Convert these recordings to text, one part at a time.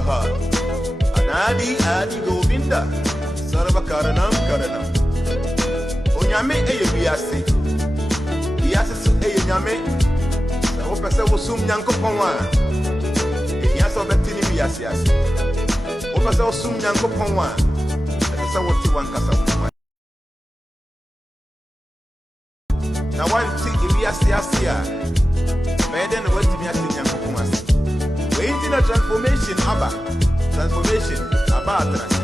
Yahad. Adi Govinda. Saraba Karanam. Onyame eye biase. Biase so eye nyame. Sa wo pese wo sum Nyankopon a. Ehia so betini biase ase. Wo pese wo sum Nyankopon a. Ese wo ti wankasa wo. Na wan ti biase ase a. Meden wo ti biase Nyankopon ase. We internet transformation aba. Transformation aba atrans.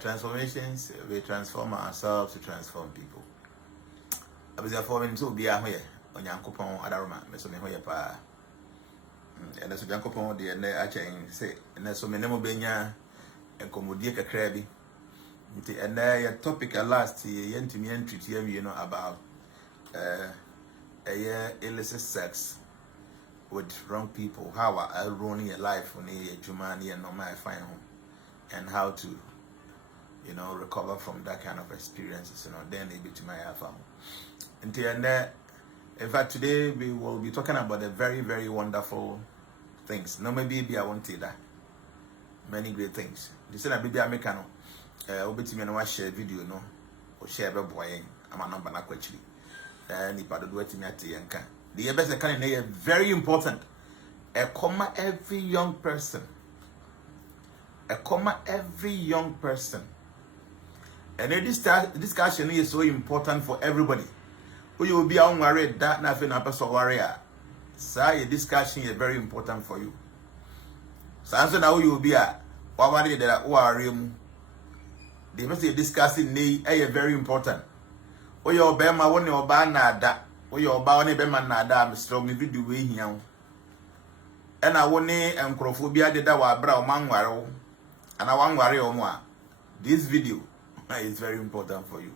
Transformations, we transform ourselves to transform people. I was forming to be a here on Yankopon Adarma, Mesome Hoyapa, and as Yankopon, the end, say, and that's so many Benya and Comodia Crabby. And there, topic at last year, you know, about a year illicit sex with wrong people, how I ruining a life on a Jumani and no my fine home, and how to, you know, recover from that kind of experiences, you know, then maybe to my family. In fact, today we will be talking about the very, very wonderful things. No, maybe I won't say that. Many great things. This is a baby Americano. Obeti me no share video no, or share be boy. I'm a number na actually. Ni pa do wetin me ate yanka. The best kind is very important. A comma every young person. A comma every young person. And this discussion is so important for everybody. Who you will be on worried that nothing happens or warrior. So your discussion is very important for you. So answer now you will be a what that worry. The message discussing is very important. Or your bema one your banana that or your bounty bema nada Mr. Me video way here. and I won't encrophobia did our brow manwaro and I want worry or more. This video is very important for you.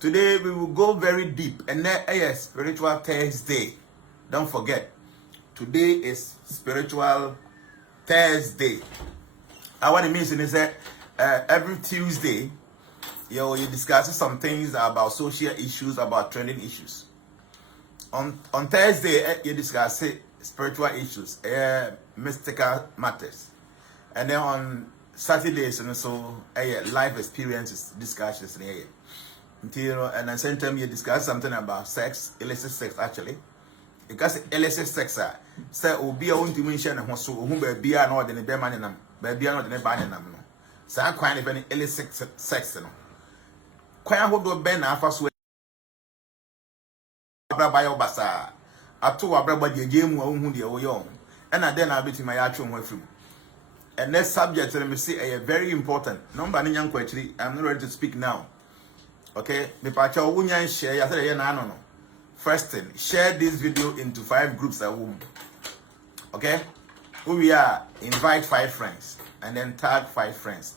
Today we will go very deep, and yes, Spiritual Thursday. Don't forget, today is Spiritual Thursday. What it means is that every Tuesday, you discuss some things about social issues, about trending issues. On Thursday, you discuss spiritual issues, mystical matters, and then on Saturdays and so life experiences discussions. And at the same time, you discuss something about sex, illicit sex actually. Because illicit sex, say, be a one dimension and so whom be a not in the bemanam, be a not in the bananam. So I'm quite any illicit sex. Quite who do Ben after Bio Bassa. I told our brother game who they were young, and I then I'll be to my actual with him. And next subject, let me say, a very important. Number young question, I'm not ready to speak now. Okay, me pacha wunya share. I said, no. First thing, share this video into 5 groups at home. Okay, who we are, invite 5 friends and then tag 5 friends.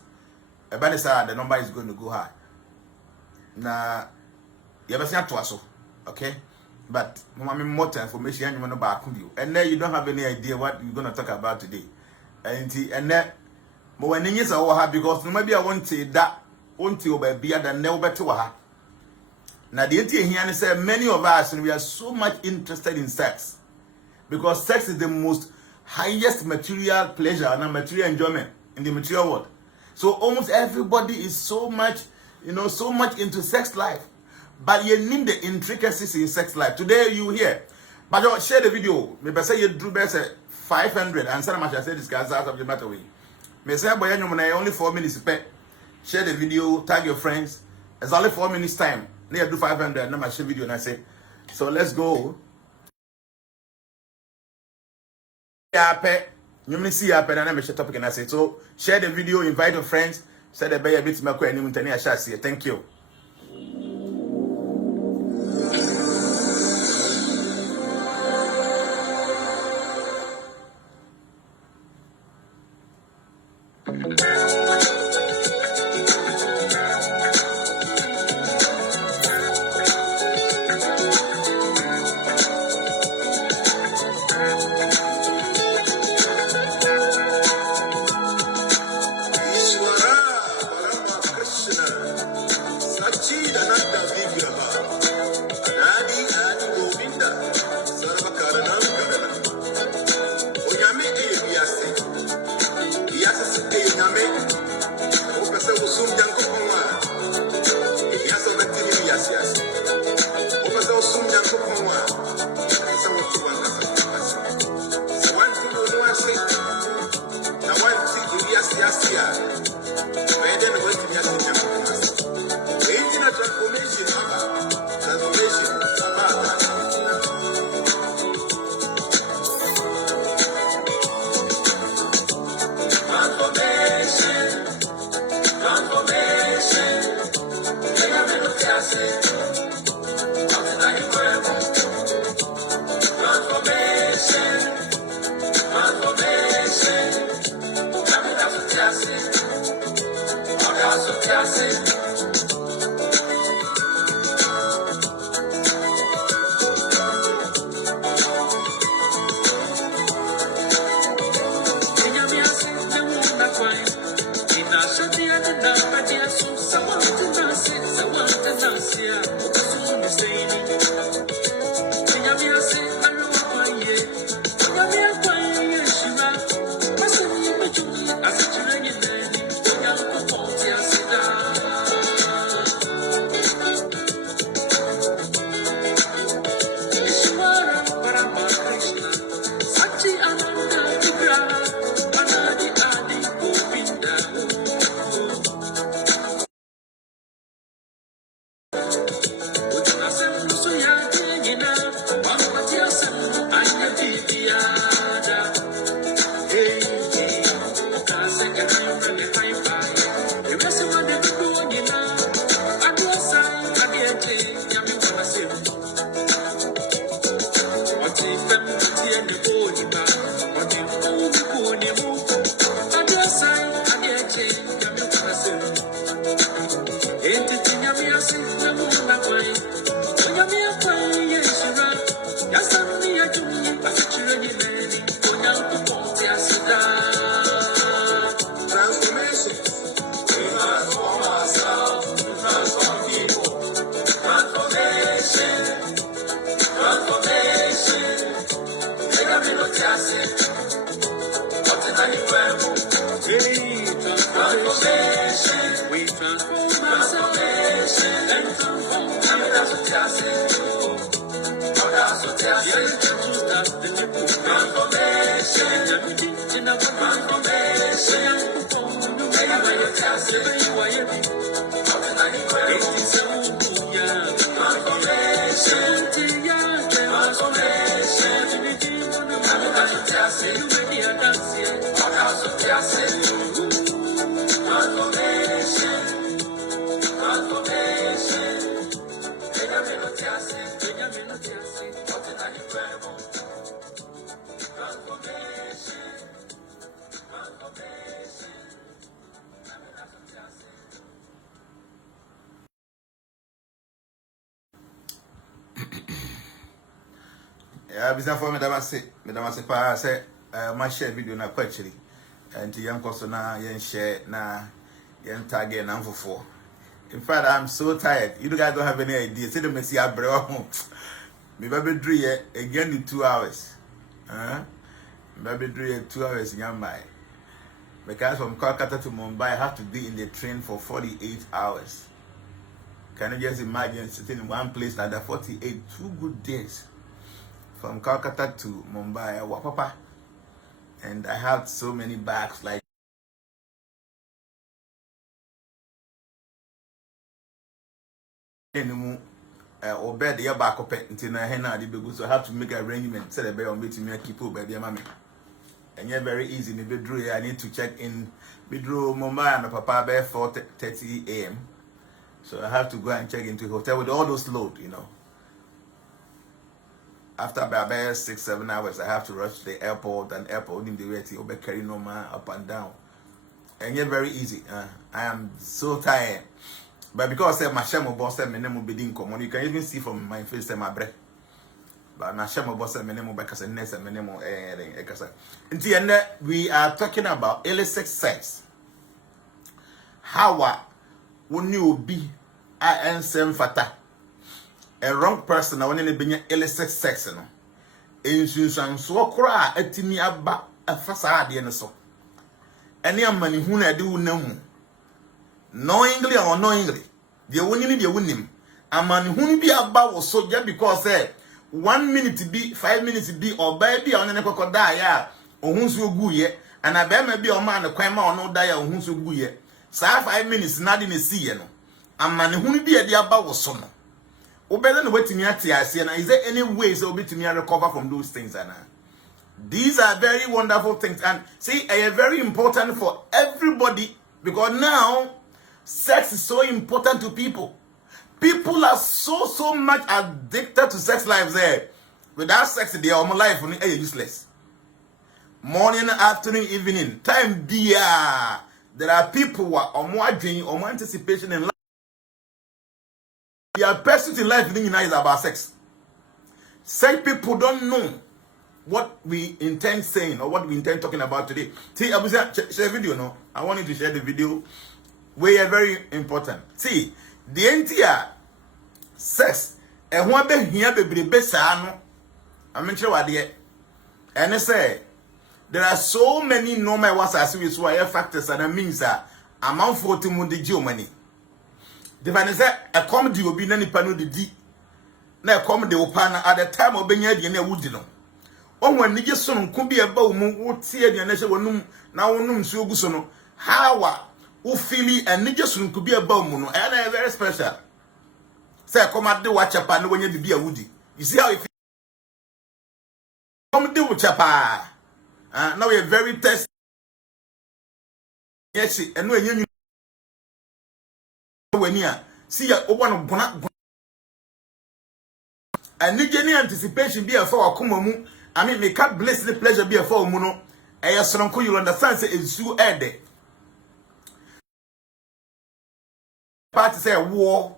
About the number is going to go high. Now, you have seen to okay, but more information you want to back with you, and then you don't have any idea what you're going to talk about today. And then, but when you say because maybe I want to that. Won't you be better than never to her? Now, the idea here is that many of us we are so much interested in sex because sex is the most highest material pleasure and material enjoyment in the material world. So almost everybody is so much, so much into sex life. But you need the intricacies in sex life. Today you hear, but you share the video. Maybe say you do best 500 and some much I say this guy's out of the matter way. Me say boy you only 4 minutes pay. Share the video, tag your friends. It's only 4 minutes time. They do 500. Now I share video and I say, so let's go. You may see happen and I share topic and I say, so share the video, invite your friends. Say the bay a bit to and I shall see. Thank you. Yeah, business for me that say pa say my share video na actually and young person na yen share na yen tag na for. In fact, I'm so tired. You guys don't have any idea. See the messy bro. Me baby drew again in 2 hours. Baby drew 2 hours in your mind. Because from Kolkata to Mumbai, I have to be in the train for 48 hours. Can you just imagine sitting in one place like that 48, 2 good days? From Kolkata to Mumbai, Wapapa. And I have so many bags like or bed the back up until I so I have to make arrangements. Say the bed on me to me keep up by the mammy. And yet very easy. Me bedroom I need to check in bedroom Mumbai and Papa by 4:30 a.m. So I have to go and check into hotel with all those load, you know. After about 6-7 hours, I have to rush to the airport and airport in the way to carry no man up and down. And yet very easy. I am so tired. But because I my shame boss my name will be in common, you can even see from my face and my breath. But my shame boss my name will be because my name in the end, we are talking about illicit sex. How when you be I fata a wrong person I want to be illicit sex no. In so cry etimi aba a facade and so. Any money who na do no. Knowingly or unknowingly, the winning the winning. A man who be about was so just because 1 minute be 5 minutes be or baby on an echo die or who's so good yet, and I bet maybe a man a crime or no die or who's so good yet. So 5 minutes not in a sea, you know. A man who be at the about was so. Or better than waiting me at the and is there any way so be to me recover from those things? And these are very wonderful things, and see, are very important for everybody because now. Sex is so important to people. People are so much addicted to sex lives there. Without sex, they are life useless. Morning, afternoon, evening, time be there are people who are more dream or more anticipation in life. Their pursuit in life is about sex. Sex people don't know what we intend saying or what we intend talking about today. See, I will share video. No, I want you to share the video. We are very important. See, the entire sex and one be here be besano. I mention what there. And I say there are so many normal was as we swire factors and that means that amount for to the Germany. The man say a comedy will be nani pano de di. Na comedy opana at the time of being the wood no. Oh when niggas son could be about mu tie the nation wonum na wonum so gusono. How who feel and niggas could be about muno and very special. Say come at the watch up and when you be a woody. You see how it come do with chapa. Now we are very test. Yes, and when you see a one of bona and nigga anticipation be a for kumamu. I mean, make up bless the pleasure be a for muno. I ask you understand say it's so ede. Party say war,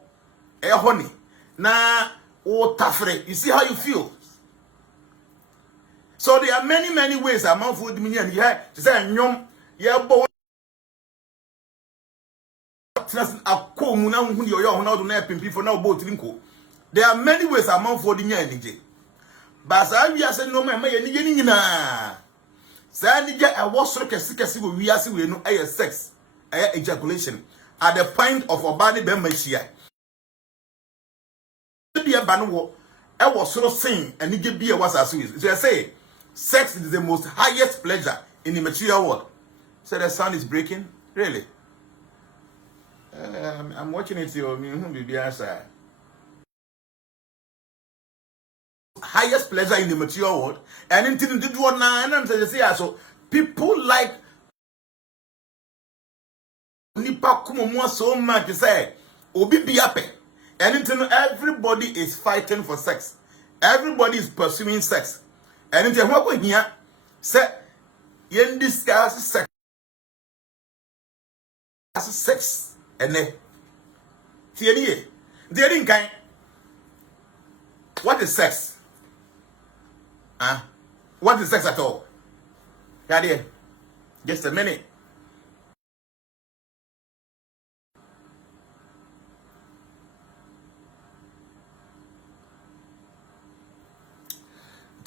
honey. Na tafre. You see how you feel. So there are many ways among food million here to say nyom yeah boy. There are many ways among food in your but I say no man may na. Say nigga I was so kesi we are we no air sex, air ejaculation. At the point of a body bemachia. Be a banwo, I was so saying, and you give be a was as so I say, sex is the most highest pleasure in the material world. So the sun is breaking, really. I'm watching it here. Highest pleasure in the material world, and in the world now, and I'm saying, so people like nipa kumo so much. Say, obi be happy, and everybody is fighting for sex. Everybody is pursuing sex, and in what we here say, you discuss sex, and then they didn't kind. What is sex? What is sex at all? Yeah, just a minute.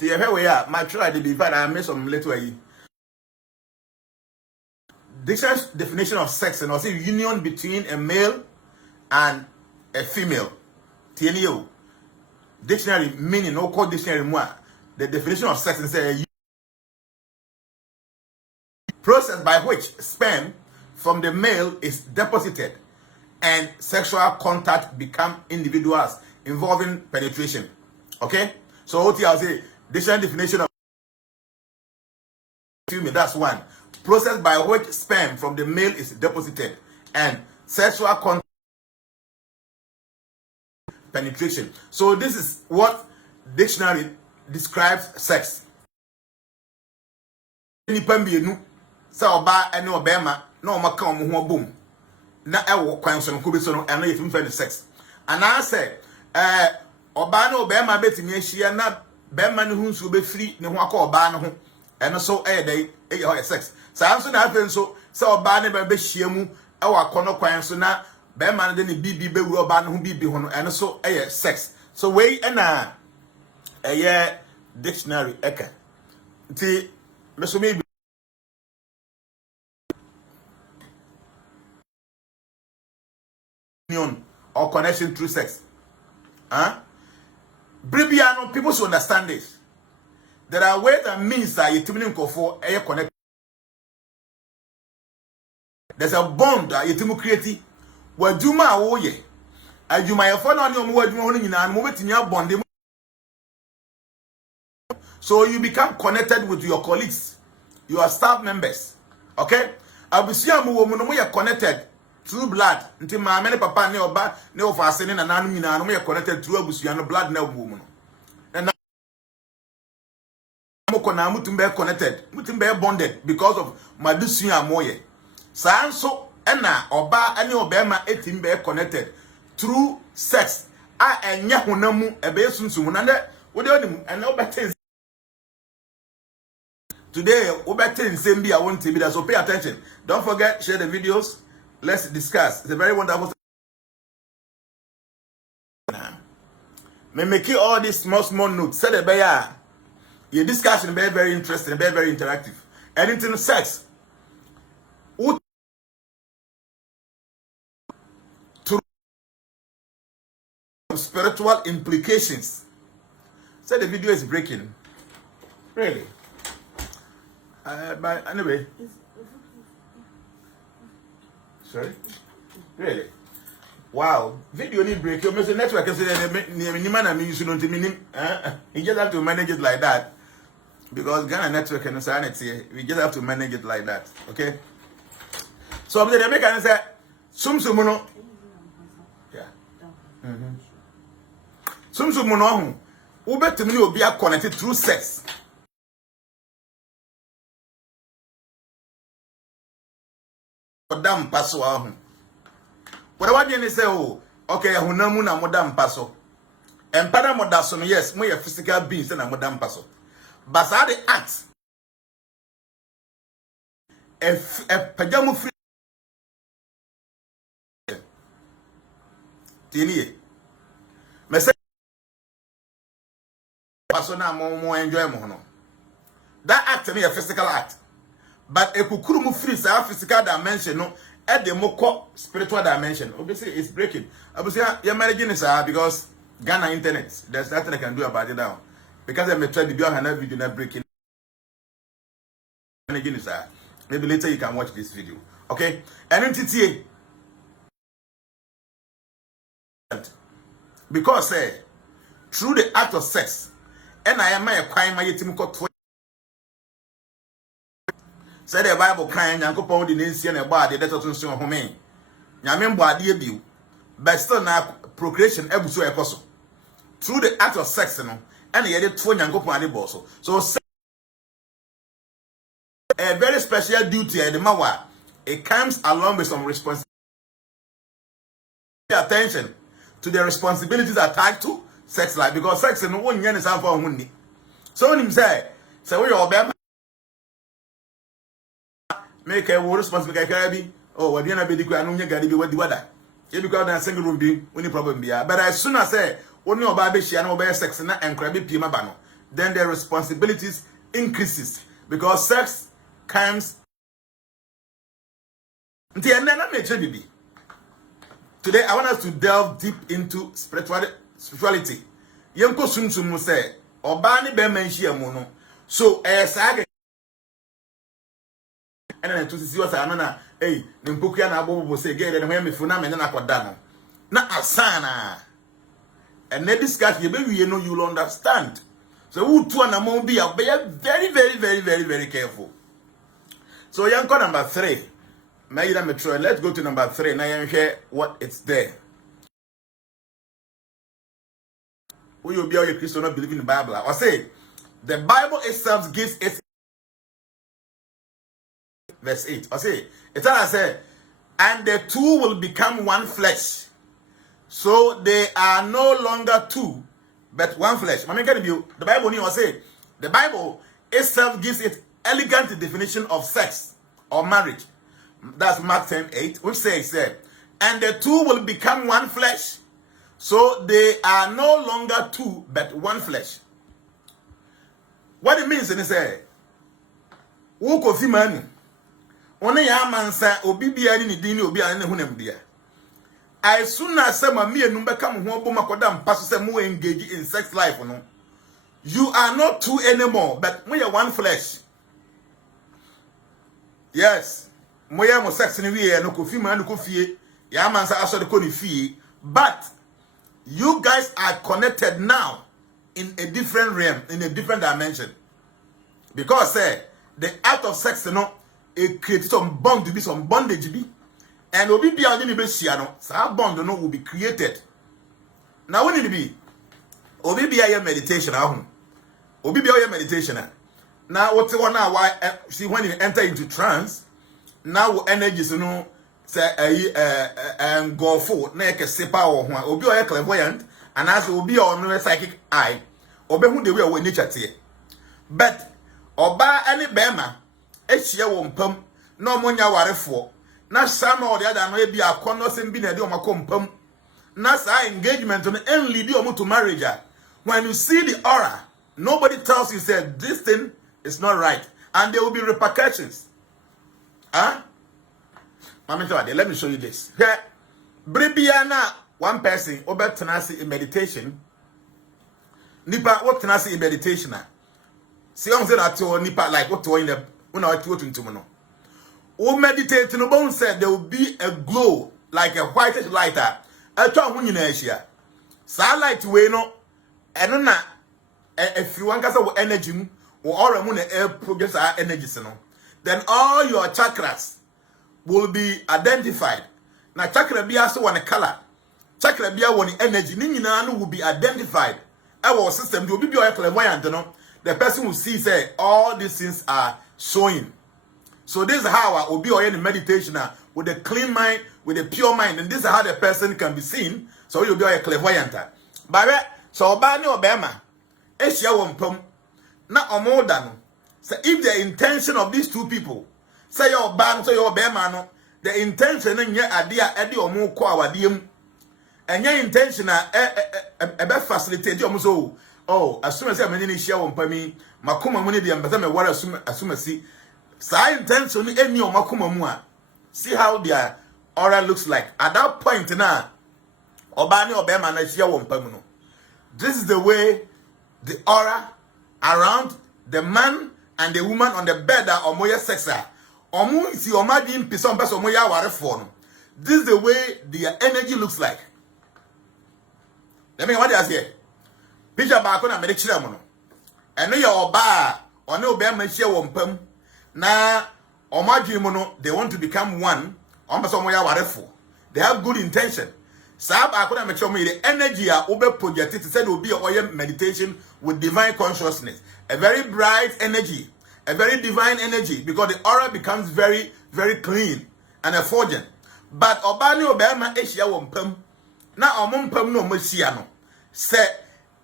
Here we are. My try to be bad. I made some little dictionary definition of sex and also union between a male and a female. TNU dictionary meaning no code dictionary more. The definition of sex is a process by which sperm from the male is deposited and sexual contact become individuals involving penetration. Okay? So what I'll say, dictionary definition of female, that's one. Process by which sperm from the male is deposited and sexual contact penetration. So this is what dictionary describes sex. Nipa mbienu sa oba ene obema na o maka omo ho bom na ewo kwan so no ko be so no ena yefim fa sex ana say oba na obema betimi ahia na bema ne hu nso be free ne ho aka oba ne ho eno so dey sex sa nso na afen so sa oba ne be hia mu ewo akono kwan so na bema ne bibi be wu oba ne ho bibi ho no eno so sex. So we ena dictionary eka nti meso me union or connection through sex. Bribiano, people should understand this. There are ways and means that you for a connect. There's a bond that you create. Where Juma oye, and you might find on your word morning and move it in your bond. So you become connected with your colleagues, your staff members. Okay? Abusiamu woman we are connected through blood. Until my many papa ne oba ne ofasene na nanu nyina no we are connected through abusiano blood na woman. And now mukona mutumbe connected, mutumbe bonded because of madusia moye. Sanso ena oba ene obema etimbe connected through sex. A enya honamu ebe sunsumu na de wo de onim ena obete. Today, we better in same be I want to be there. So pay attention. Don't forget, share the videos. Let's discuss. It's a very wonderful. Me make you all these small notes. Say the bear. Your discussion be very interesting, be very interactive. Anything sex. To spiritual implications. Say the video is breaking. Really. But anyway, sorry, really, wow. Video need break. You must network. I said, you just have to manage it like that because Ghana network and sanity. We just have to manage it like that. Okay. So I'm gonna make an answer. Sumsumuno. Yeah. Sumsumuno. Ube to me will be connected through sex. Modam paso ahụ. What do you say? Oh, okay, hunamu na modam paso. Empada modaso, yes, mo ye physical beings na modam paso. But the act. If pajamu free. Tini. Me say paso na mo enjoy mo no. That act is a physical act. But a kukurumu free physical dimension, no, at the moko spiritual dimension. Obviously, it's breaking. Obviously, you're managing this because Ghana internet. There's nothing I can do about it now. Because I may try to do another video not breaking. Managing this. Maybe later you can watch this video. Okay? And entity Because through the act of sex, and I am my crime, my team got said the Bible crying, Uncle Paul didn't see any body that was so home. Yamin body you, but still now procreation every so apostle. Through the act of sex, and he had 20 Uncle Paul bosso. So a very special duty at the Mawa. It comes along with some responsibility. Pay attention to the responsibilities attached to sex life, because sex is no one yen is for hundi. So when him say we are bema make a responsibility. Oh, what you be the anunya gadi be what the weather. You because na single room be any problem be. But as soon as say only oba she and oba sex na enkrabe pima bano, then the responsibilities increases because sex comes. Today I want us to delve deep into spirituality. Yenko sumsum say oba ni be menhia mu no. So saga and then to see what I know hey nimpokuya na abobo say get dem when me funa me na akoda no. Na asana. And then discuss you know you'll understand. So who to an amount be very, very, very, very, very careful. So yanko number 3. Let's go to number 3. Now you hear what it's there. Who you be all your Christian not believe in the Bible? I say the Bible itself gives its verse 8. I say I say, and the two will become one flesh. So they are no longer two, but one flesh. The Bible the Bible itself gives its elegant definition of sex or marriage. That's Mark 10:8, which says, and the two will become one flesh. So they are no longer two, but one flesh. What it means is who kofi mani. One ya mansa obi bia ni din obi an ne hunam bia. As soon as some me enu beka mo ho oboma koda mpa so say mo engage in sex life no. You are not two anymore, but we are one flesh. Yes. Moya mo sex ni we no kofi man ko fie ya mansa aso de ko ni fie, but you guys are connected now in a different realm, in a different dimension, because the act of sex it creates some bond to be some bondage be, and obi bia ni be sia no sa bond no will be created. Now when it be obi bia your meditation ahun obi bia your meditation now what one now why see when you enter into trance. Now energies say go for na ke sepa o ho obi o clairvoyant and as obi o no psychic eye obi hu the way we nature tie, but oba ani bema ehia wo mpam na omonya warefo na some or the other no e bi akono sem bi na de o makompam na sa engagement no en lead you to marriage. When you see the aura, nobody tells you say this thing is not right, and there will be repercussions. Huh? Let me show you this. Here, Bribiana, one person, over tenacity in meditation. Nipa, what tenacity in meditation? See, I'm saying that you Nipa, like what to in the when I told you to know. Who meditate in the bone said there will be a glow like a whitish lighter. I told you in Asia. Sunlight, we know, and then if you want to have energy, or all the moon air produce our energy, then all your chakras will be identified. Now chakra be also one color. Chakra be one energy. Ninina will be identified. Our system will be clairvoyant. The person will see say all these things are showing. So this is how I will be in meditation with a clean mind, with a pure mind, and this is how the person can be seen. So you'll be a clairvoyant. But so Bani Obama, Asia won't pump. Not more than. So if the intention of these two people, say your ban, say your bear the intention in your idea, Eddie or more qua diem, and your intention a facilitate your muso. Oh, as soon as I'm in share on me, Makuma money the ambassador, what as soon as see, side intention any or Makuma mua. See how their aura looks like at that point now. Obani or Bearman, I share one permanent. This is the way the aura around the man and the woman on the bed or moya sexa. Omu si omadi pison person moya ware for. This is the way their energy looks like. Let me what you say. Picture back on a medical mono. And know your bar or no bear may share one pum. Na or mono, they want to become one. Almost somewhere whatever. They have good intention. Sab I could make me the energy are over projected to say will be a meditation with divine consciousness. A very bright energy, a very divine energy, because the aura becomes very, very clean and effulgent. But Obani Obama Asia won't pum. Now Omum pum no Messiano. Say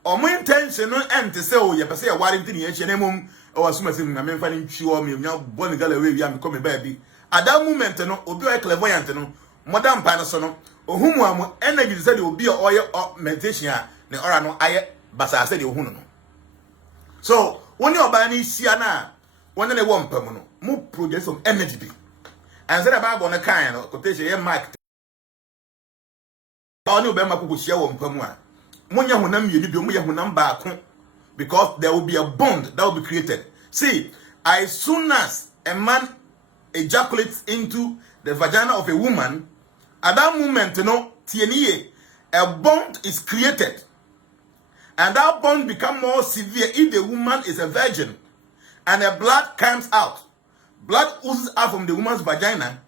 Omo intention no end to say, oh, you say a warranty in H&M or something. I'm finding sure me now born a gallery. I'm coming baby. At that moment, no, Obi clairvoyant, no, Madame Panasono, or whom energy said it will be a oil of meditation, the aura no aye, but I said you who. So, when you're buying Siana, when they want permanent, move produce some energy. And said about on a kind of quotation, Mark. Only Bema could share one permanent. Munya Hunam, you do Muya Hunam back because there will be a bond that will be created. See, as soon as a man ejaculates into the vagina of a woman, at that moment, you know, TNA, a bond is created. And that bond becomes more severe if the woman is a virgin. And the blood comes out. Blood oozes out from the woman's vagina.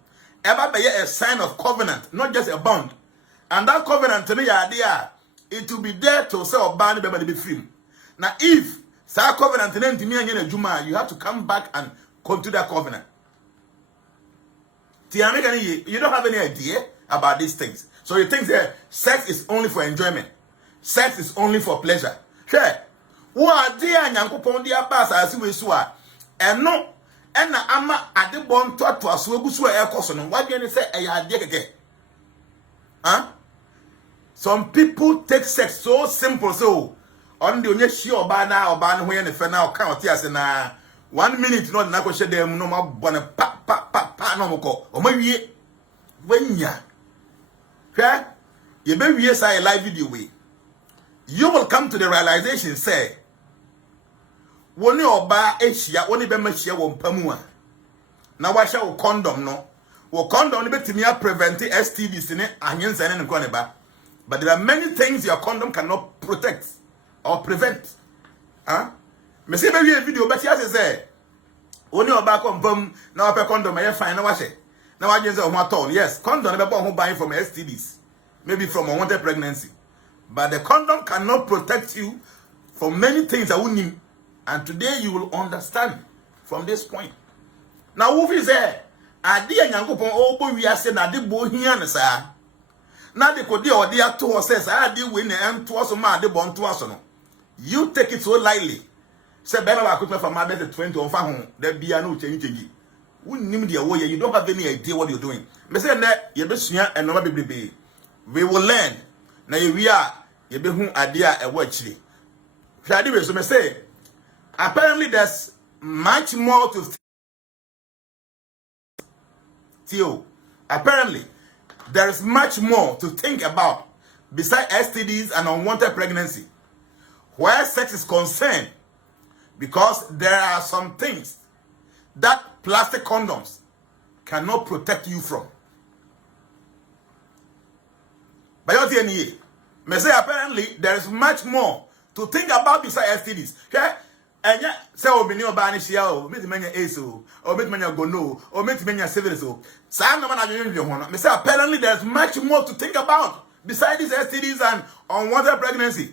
Ever be a sign of covenant, not just a bond. And that covenant, it will be there to say, oh, band be free. Now, if that covenant, you have to come back and continue that covenant. You don't have any idea about these things. So you think that sex is only for enjoyment. Sex is only for pleasure. Sure. Who are there and Yankopon dia pass as we swear? And no, and ama at the bond to us, we go air coson. Why do you say a yard? Huh? Some people take sex so simple, so on the only or banner or ban when if now count yes and 1 minute not na share them no more bona pa no ko o ma wie wanya hwe ye be wie say live video we you will come to the realization say woni oba ehia woni be ma hia wo mpamu a na wa hia wo condom no wo condom no betimi a prevent STDs ne anyense ne ko ne ba, but there are many things your condom cannot protect or prevent. Huh? Me say be video but here say only oba confirm na ope condom e fine na wa she na wa genze o ma ton. Yes, condom be born buying from STDs, maybe from unwanted pregnancy, but the condom cannot protect you from many things that we need. And today you will understand from this point. Now who is there? Ade Nyankopon obo wi ase na de bo hia ne sa na de kodi o de ato says ade we na ento so ma de bo nto aso no. You take it so lightly. Say bema ba kwetme from my 20 on fa ho da bia na o change. Wunnim de wo ye, you don't have any idea what you're doing. Me say na ye besua enoma bebrebe. We will learn. Na ye wi a ye be hu ade a e wo akire. Hwade we so me say apparently there's much more to Theo. Apparently there is much more to think about besides STDs and unwanted pregnancy where sex is concerned, because there are some things that plastic condoms cannot protect you from. But you say apparently there is much more to think about besides STDs. Okay? And yeah, say obini obani shia o, meti menya ace o, or meti menya gono, or meti menya syphilis o. Sa no man adwene bi ho no. Me say apparently there's much more to think about besides these STDs and unwanted pregnancy.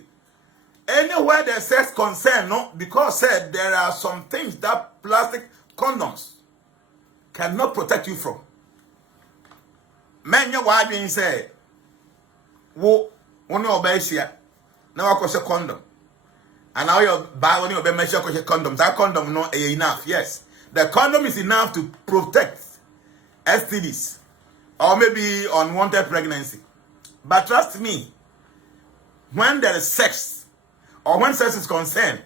Anywhere there's sex concern, no, because said there are some things that plastic condoms cannot protect you from. Menya wa adwene say wo no obey shia. Na wa kwose condom. And now you're buying your measure condoms. That condom not enough. Yes, the condom is enough to protect STDs or maybe unwanted pregnancy. But trust me, when there is sex or when sex is concerned,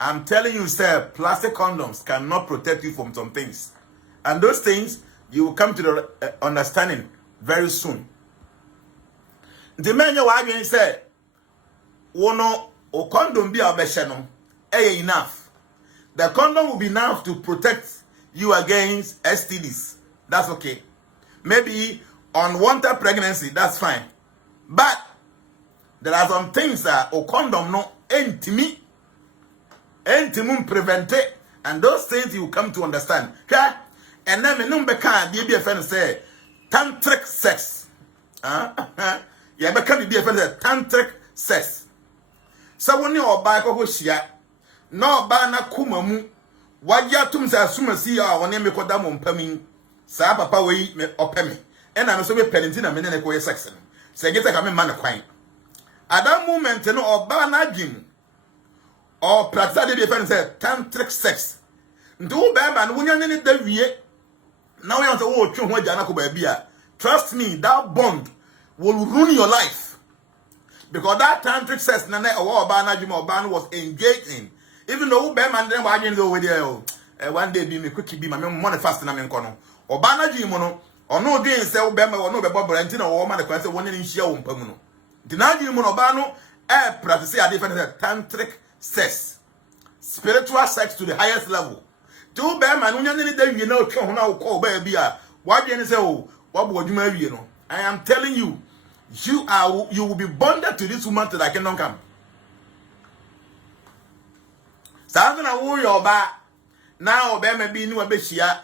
I'm telling you, sir, plastic condoms cannot protect you from some things, and those things you will come to the understanding very soon. The man you are going to say, "Wono." O condom be abesheno enough. The condom will be enough to protect you against STDs. That's okay. Maybe unwanted pregnancy, that's fine. But There are some things that o condom no intimi prevent it, and those things you come to understand. Okay? And then me number can be a friend say tantric sex. Yeah, become be a friend say tantric sex. So when you are back of Hoshia, no bana kumamu, what ya tum sa suma see or when you make them on peming, sa papa we me opemi, and I'm so be penning a minute for sex. Say get a coming man a quine. At that moment, no or bana jim or practice the friend say tantric sex. Do bam when you need the vie. Now you want to watch what Jnana ko baby. Trust me, that bond will ruin your life. Because that tantric sex nana or bana jim or ban was engaged in. Even though bam and then why you know with you one day be me quick be my money fast na me nkono. Or bana jim no or no day say bam or no be bubble and or man the say one in share on pamuno. Dina jim no bano practice a different tantric sex. Spiritual sex to the highest level. Two bam and when you know call baby. Why do you say what would you marry? You know, I am telling you, you will be bonded to this woman till that cannot come. Something I will your back now. Bama be new a beshia.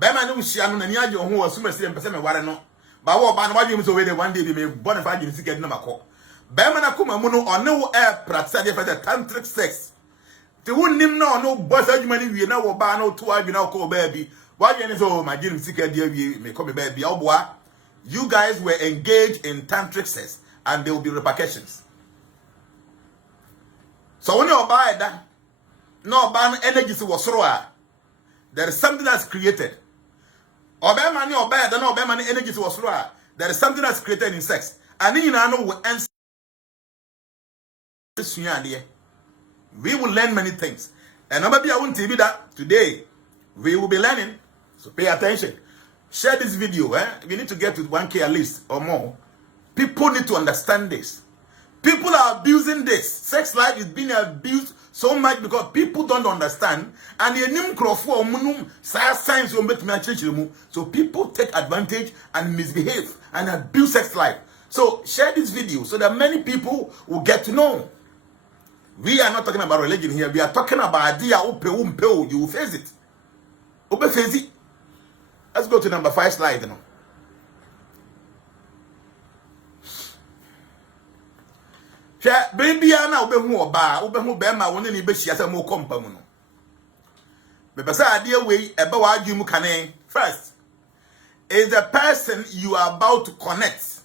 Bama no shia no na your who was sumer and person what no. But what ban you away one day be bonafide in secret number call. Bama na kuma muno or no air practice for the tantric sex. The wound him no boss money we now ban no 2 you now call baby. Why you so my dream secret dear we may call me baby. You guys were engaged in tantric sex and there will be repercussions. So when you buy that, no ban energy was through. There is something that's created. Or buy money or bad, no buy money energy was through. There is something that's created in sex. And then you know will answer. We will learn many things. And maybe I won't tell you that today we will be learning. So pay attention. Share this video. We need to get to 1K at least or more. People need to understand this. People are abusing this. Sex life is being abused so much because people don't understand. And so people take advantage and misbehave and abuse sex life. So share this video so that many people will get to know. We are not talking about religion here. We are talking about idea. You will face it. Let's go to number 5 slide now. Baby, I now be who bema when any be she as a more compamuno. But idea way about you mukane. First, is the person you are about to connect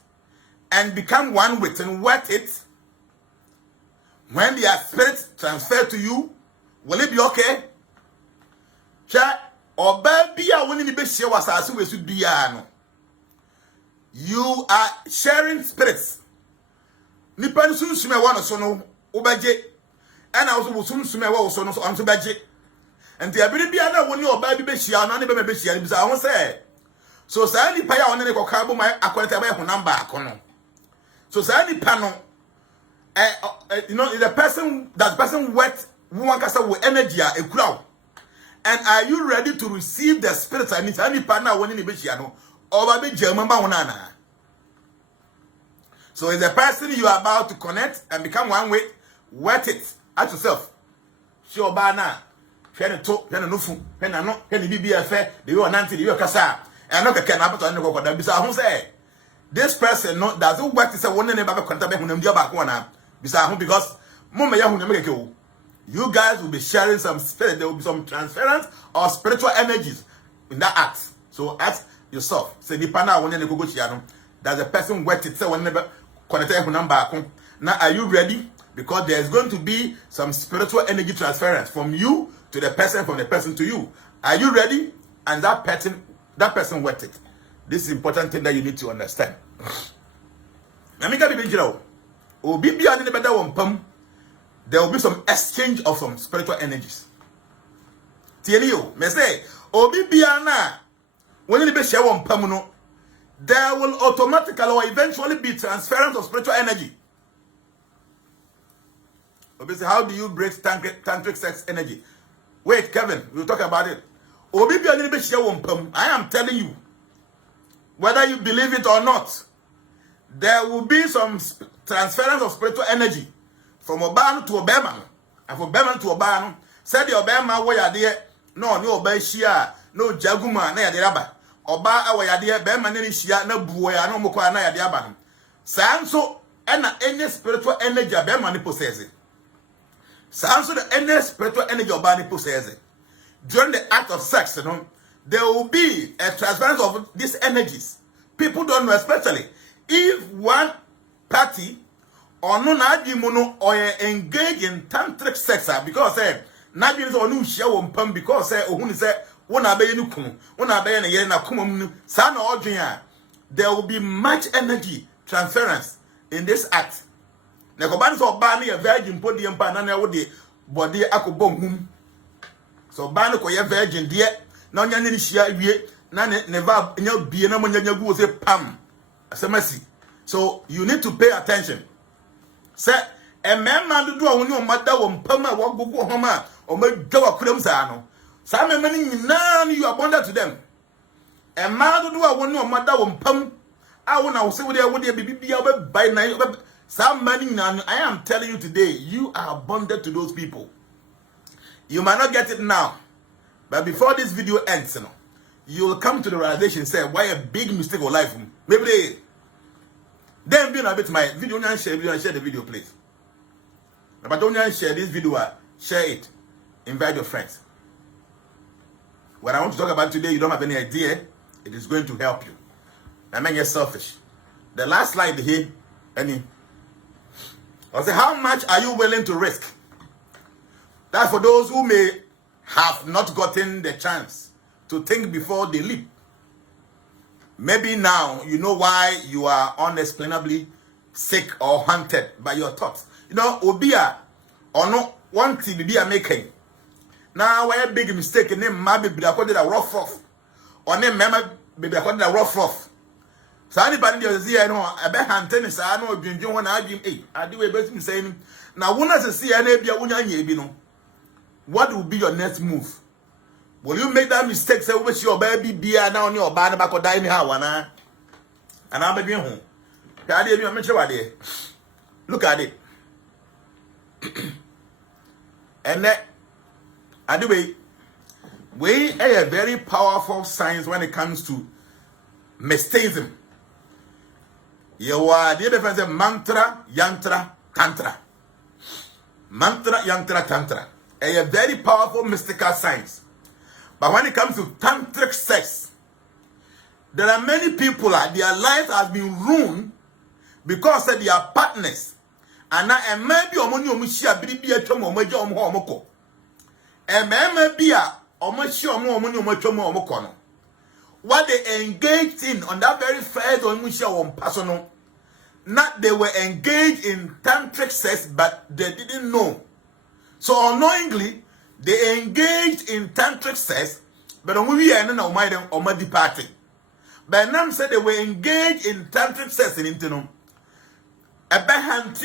and become one with and worth it. When their spirit transfer to you, will it be okay? Or baby, I want to be sure was as we should be. You are sharing spirits. Nipan soon sume one so no obaje. And also soon sume one so no so anto baje. And the ability be ana woni oba bi be hia na ne be be hia bi sa ho say. So say nipa ya woni ne koka bo my akwenta be ho number akono. So say nipa no you know, the person worth one kasa with energy a crowd. And are you ready to receive the spirit and any partner when in the or be German baunana? So is the person you are about to connect and become one with worth it? Ask yourself. Sure bana. Pen to pen nufu pen no pen BBF the you nanti the you kasa and no can happen to any go that bisa who say this person no doesn't work to say one name about contact hunam dia back one because you guys will be sharing some spirit. There will be some transference or spiritual energies in that act. So ask yourself. Say the partner when you go to does a person worth it? Say whenever connect number. Now are you ready? Because there is going to be some spiritual energy transference from you to the person, from the person to you. Are you ready? And that person worth it. This is important thing that you need to understand. Let me get you. There will be some exchange of some spiritual energies. Tell you, me say, when you be share one pamuno, there will automatically or eventually be transference of spiritual energy. Obviously, how do you break tantric sex energy? Wait, Kevin, we'll talk about it. I am telling you, whether you believe it or not, there will be some transference of spiritual energy from Obano to Obama, and from Obama to Obano. Said the Obama way idea, no Oba Shia, no Jaguma, na Yadaba. Oba away idea, Bema Nishia, no Buya, no Mokwa na Yadiaban. Sanso, and any spiritual energy, Bema possesses it. Sanso, the any spiritual energy of body possesses it. During the act of sex, there will be a transference of these energies. People don't know, especially if one party or no Najimuno or engage in tantric sex, because Najin or no show pump because who say one abe nukum, one abe and yena kumum, son or junior, there will be much energy transference in this act. Nakobans or Barney a virgin podium banana with the body akobom. So Barnaco a virgin dear, no any share ye, none never no be no one you say pam. So you need to pay attention. Say a man do a new mother won't pama walk go home or make go a crimsano. Some men none you are bonded to them. A man do a one new mother won't pum. I will now say what they would be by night. Some money none. I am telling you today, you are bonded to those people. You might not get it now, but before this video ends, you will come to the realization, say, why a big mistake of life? Maybe then be a bit my video and share the video, please. But don't share this video, share it. Invite your friends. What I want to talk about today, you don't have any idea. It is going to help you. I mean, you're selfish. The last slide here, I'll say, how much are you willing to risk? That's for those who may have not gotten the chance to think before they leap. Maybe now you know why you are unexplainably sick or haunted by your thoughts. Obia or no one thing be a making. Now why a big mistake and name maybe be accorded a rough off. Or name mama be accorded a rough off. So anybody there see I know a bad hand tennis, I know you want to dream I do a best saying now one as a see an abia. What will be your next move? Will you make that mistake? Say, which your baby be now on your band back or die how and I'm baby home. Look at it. And that, anyway, we are a very powerful science when it comes to mysticism. You are the difference of mantra, yantra, tantra. Mantra, yantra, tantra. A very powerful mystical science. But when it comes to tantric sex, there are many people that their life has been ruined because of their partners. And now, maybe omoni omushia bibi atwam omaja omho omoko. Maybe omushia omoni omotwam omoko no. What they engaged in on that very first omushia on personal, not they were engaged in tantric sex, but they didn't know. So unknowingly, they engaged in tantric sex, but we are not on my departing. But Nam said they were engaged in tantric sex in Intino. A behind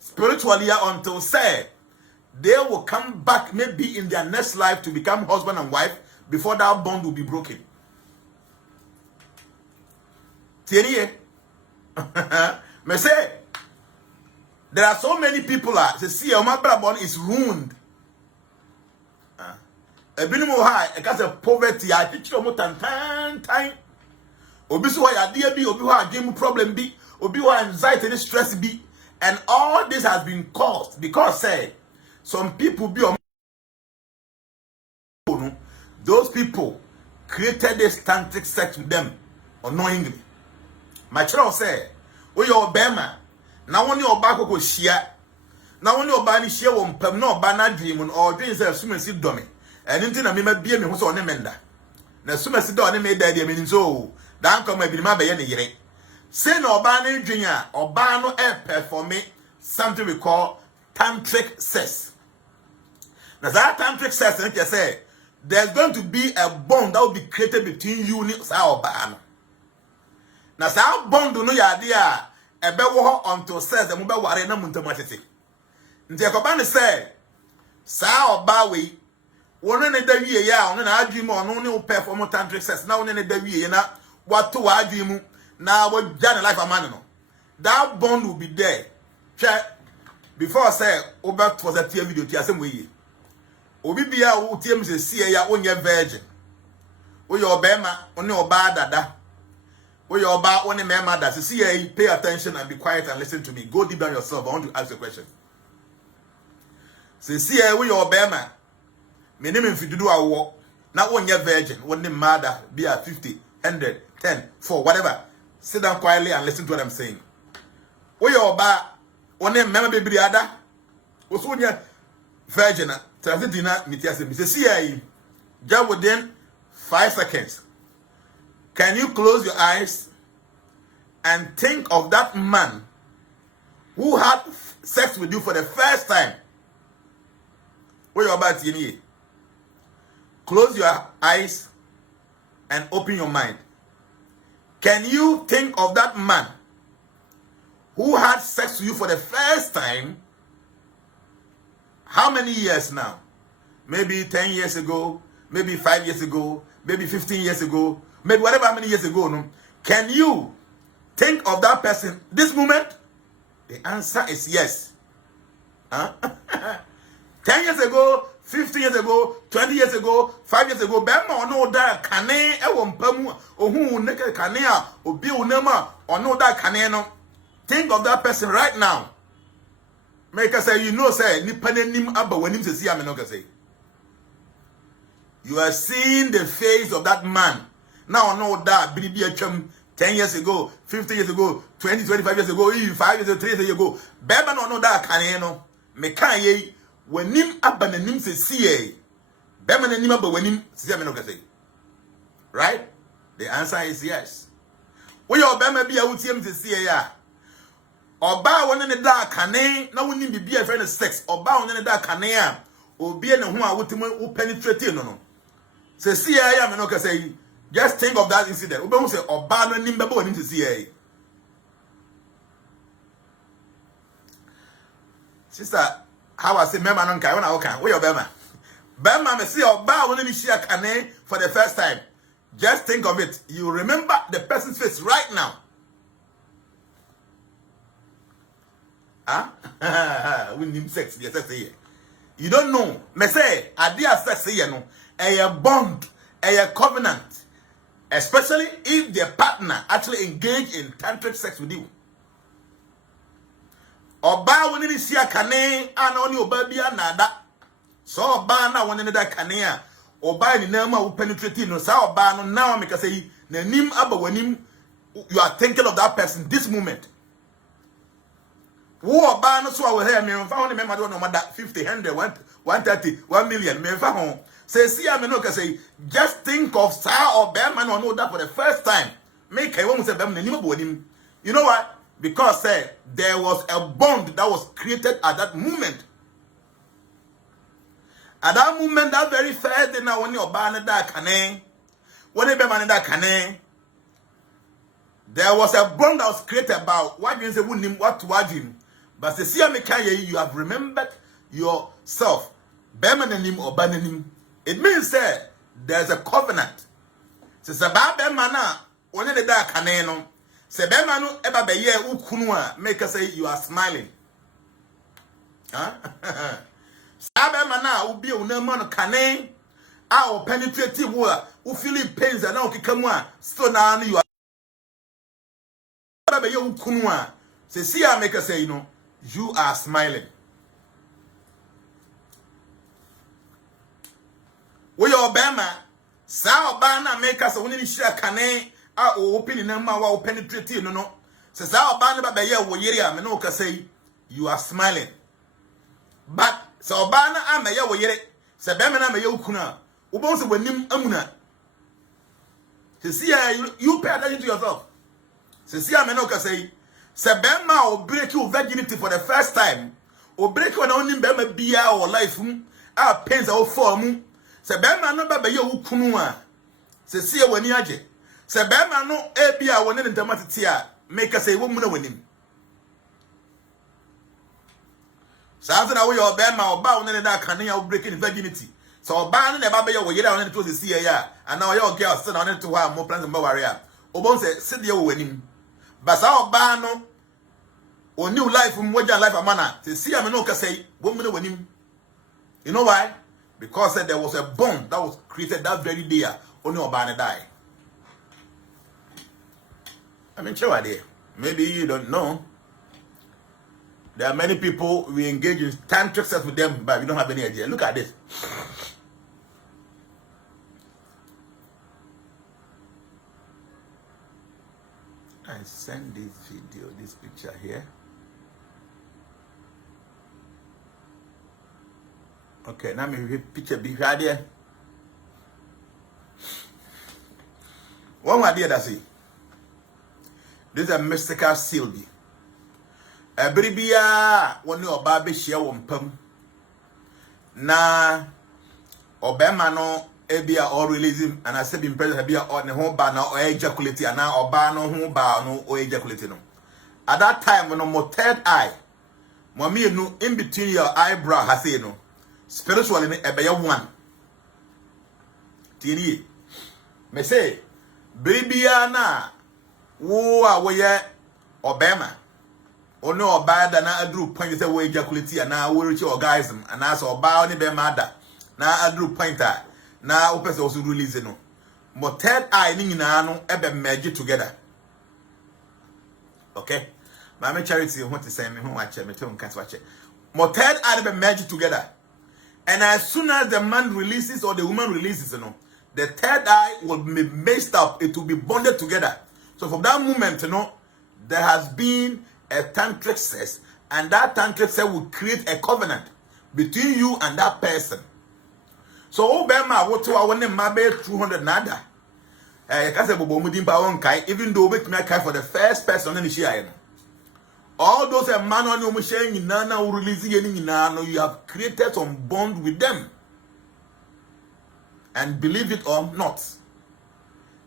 spiritually until say they will come back maybe in their next life to become husband and wife before that bond will be broken. Thierry, me say. There are so many people that say, my brother is ruined. A minimum high, because of poverty, I teach you more than time. Obisu why idea be, obi why game problem be, obi why anxiety and stress be, and all this has been caused because some people be on those people created this tantric sex with them unknowingly. My child say, we your bema. Now when your back go share, now when your body share won't pem no banana dream or dreams of swimming sit dummy. And anything I may be a who's on a mender. Now swimming sit down and made daddy means so. Don't come maybe my baby yet. Say no banana junior or bano air for me something we call tantric sex. Now that tantric sex, like I say, there's going to be a bond that will be created between you and our bano. Now that bond do no idea. Ebe wo until says the mobile ware na muntamatete. Nti akobane say sa oba we wonu ne da wie ya onu na adwim onu ne perform tantric sex na wonu ne da wie na wato adwim na wo jana life amane no. That bond will be there before I say over was a TV video, Tiasem we. Obi bia wo tie me se ya onye virgin. Wo your bema, only oba dada. Wo your oba only mema da. See ya, pay attention and be quiet and listen to me. Go deep down yourself. I want to ask you a question. See ya, wo your bema. Me name if you do a walk. Now onye virgin, only mother be at 50, 100, 10, 4, whatever. Sit down quietly and listen to what I'm saying. Wo your oba only mema baby ada. Wo so onye virgin. Transitina mitiase. Me see ya, just within 5 seconds. Can you close your eyes and think of that man who had sex with you for the first time? What you about to close your eyes and open your mind. Can you think of that man who had sex with you for the first time? How many years now? Maybe 10 years ago, maybe 5 years ago, maybe 15 years ago, maybe whatever many years ago. No? Can you think of that person this moment? The answer is yes. Huh? 10 years ago, 15 years ago, 20 years ago, 5 years ago, Bema no da kane e wompamu ohun neke kane a obi unema ono da kane no. Think of that person right now. Make us say, you know, say, nipanenim aba wanim se siya menoka say. You are seeing the face of that man. Now, no, that BBHM 10 years ago, 15 years ago, 20, 25 years ago, even 5 years ago, 3 years ago. Beba no that kaneno. Mekaye, wanim aba nanim se siya. Beba nanim aba wanim se siya menoka say. Right? The answer is yes. We are bema bi a utiem se siya ya. Oba won ne da kane na woni bibia friend sex oba won ne da kane a obi ne ho a wotimu wo penetrate no se see ya me no ka say just think of that incident oba hu say oba no nim baba woni se see ya sister how I say mema no kai when I walk we your bema me see oba won ne share kane for the first time. Just think of it. You remember the person's face right now. We need sex. Yes, say you don't know. Me say, idea sex say no. A bond, a covenant, especially if the partner actually engage in tantric sex with you. Oba woni ni sia kane ana oni oba bia nada. So oba na woni da kane a oba ni na ma wo penetrate no sa oba no now make say na nim aba wanim. You are thinking of that person this moment. Wo ba no so we hear me fa ho ne me ma do no ma da 50 100 130 1 million me fa ho say see am no ka say just think of sa or be man no know that for the first time make I won't say be man ni bo nim. You know what? Because there was a bond that was created at that moment. At that moment, that very first day now when you ba na da kane when you be man da kane there was a bond that was created about what you say wonim what to him. But the you have remembered yourself. Bemanim or bananim. It means that there's a covenant. Se saba bemana one the da kaneno. Se bemanu eba be ye ukunwa make us say you are smiling. Huh? Sabe mana ubi unema kane a o penetrative wo u feel pains and now kikamwa so na you are be ye ukunwa. Se see make us say you know you are smiling. We your bema, sa obana make us when you share kane a open in ma wa penetrate no. Se sa obana ba be ye wo yere am no ka say you are smiling. But sa obana am ye wo yere, se bema na me ye ukuna. Ubon se wanim amuna. Se see you pay attention to yourself. Se see am no ka say se bema o break your virginity for the first time. O break when only bema bia or life a pains or form. Se bema no baba ye ukunu a. Se see wani age. Se bema no e bia woni ntamatete a make say wo mu na wanim. Sa na we your bema oba woni da kane a breaking virginity. So oba no na baba ye wo yere woni to see ya and now your girl still on to wa mo plans mba warrior. Obon say de wo wanim. Basa oba no or new life from what life a manner. To see I'm no say, woman when him. You know why? Because there was a bond that was created that very day. Only Obana die. I mean, sure idea. Maybe you don't know. There are many people we engage in tantric sex with them, but we don't have any idea. Look at this. I send this video, this picture here. Okay, now me picture big idea. One idea that's it. This is a mystical seal. Everybia when you oba be share wompam na obema no ebia or release him and I said in present ebia or ne ho ba na o ejaculate na oba no ho ba no o ejaculate no. At that time when no third eye mommy no in between your eyebrow has say no spiritually ne ebeya one. Tini me say biribia na wo a wo ye obema ono oba da na adru point say we ejaculate na we reach orgasm and as oba oni be mada na adru point na o pese o su release no mo third eye ni nyina no e be merge together. Okay, mama charity who to say me who watch me to nka watch mo third eye be merge together, and as soon as the man releases or the woman releases you know, the third eye will be mixed up, it will be bonded together. So from that moment you know, there has been a tantric sex, and that tantric sex will create a covenant between you and that person. So Obama what to our name mabe 200 nada. Even though we can for the first person in the share. All those man on your saying Jnana will release you have created some bond with them. And believe it or not,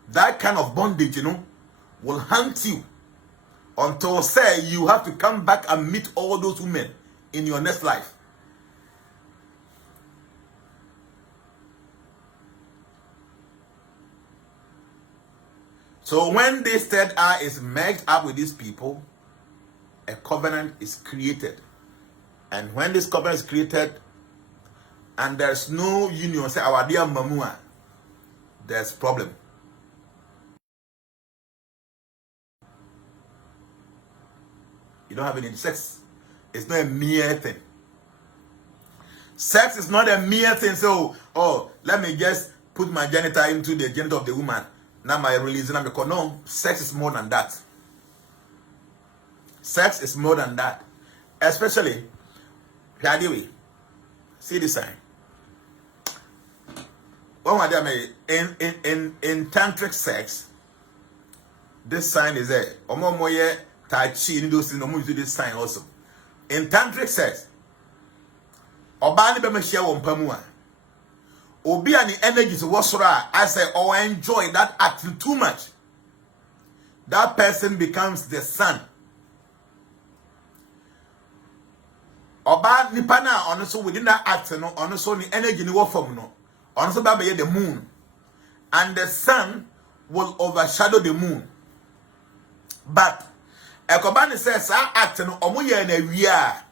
that kind of bondage, you know, will haunt you until say you have to come back and meet all those women in your next life. So when this third eye is merged up with these people, a covenant is created. And when this covenant is created, and there's no union, say our dear Mamua, there's problem. You don't have any sex. It's not a mere thing. Sex is not a mere thing. So, oh, let me just put my genital into the genital of the woman. Now my release, and because no, sex is more than that. Sex is more than that. Especially, see this sign. In tantric sex, this sign is there. Tai Chi, and those things, no this sign also. In tantric sex, Obani be me share one pamua. Obi and the energies wasra, I say, oh, enjoy that act too much. That person becomes the sun. Oba nipana on within that act, no, on the energy ni from no, on the moon, and the sun will overshadow the moon. But Ekobani says, I act no omoye na wia.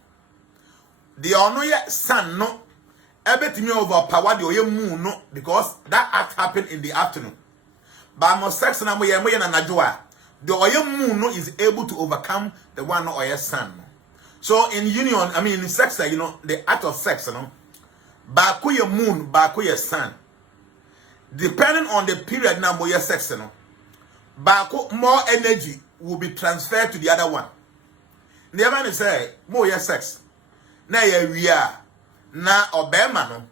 The onoye sun no everything overpower the oye moon no because that act happened in the afternoon. But mo sex na moye na najwa. The oye moon no is able to overcome the one no oye sun. So in union, I mean in sex, you know, the act of sex, you know, bako ye moon, bako ye sun. Depending on the period now moye sex, you know, bako more energy will be transferred to the other one. The man say, more your sex. Na ye we are na obema no.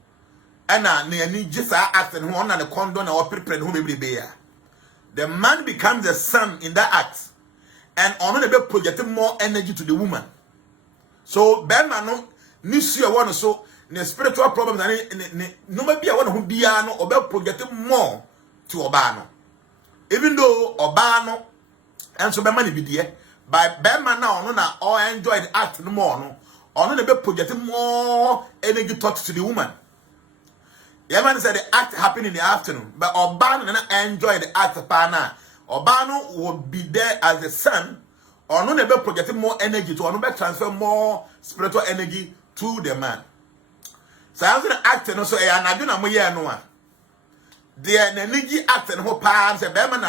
And na ni just act and one and the condom or prepared who may be here. The man becomes the sun in that act. And on the projecting more energy to the woman. So Bema no ni see one so the spiritual problems and no maybe one who be no or projecting more to Obano. Even though Obano and so Bema be there, by Bema now no all enjoy the act no more no. On the projecting more energy touch to the woman. The man said the act happened in the afternoon, but Obano enjoy the act pana. Obano would be there as the sun or no never projecting more energy to no transfer more spiritual energy to the man. So I'm gonna act and also I do not know. The energy act and hope palms a bear man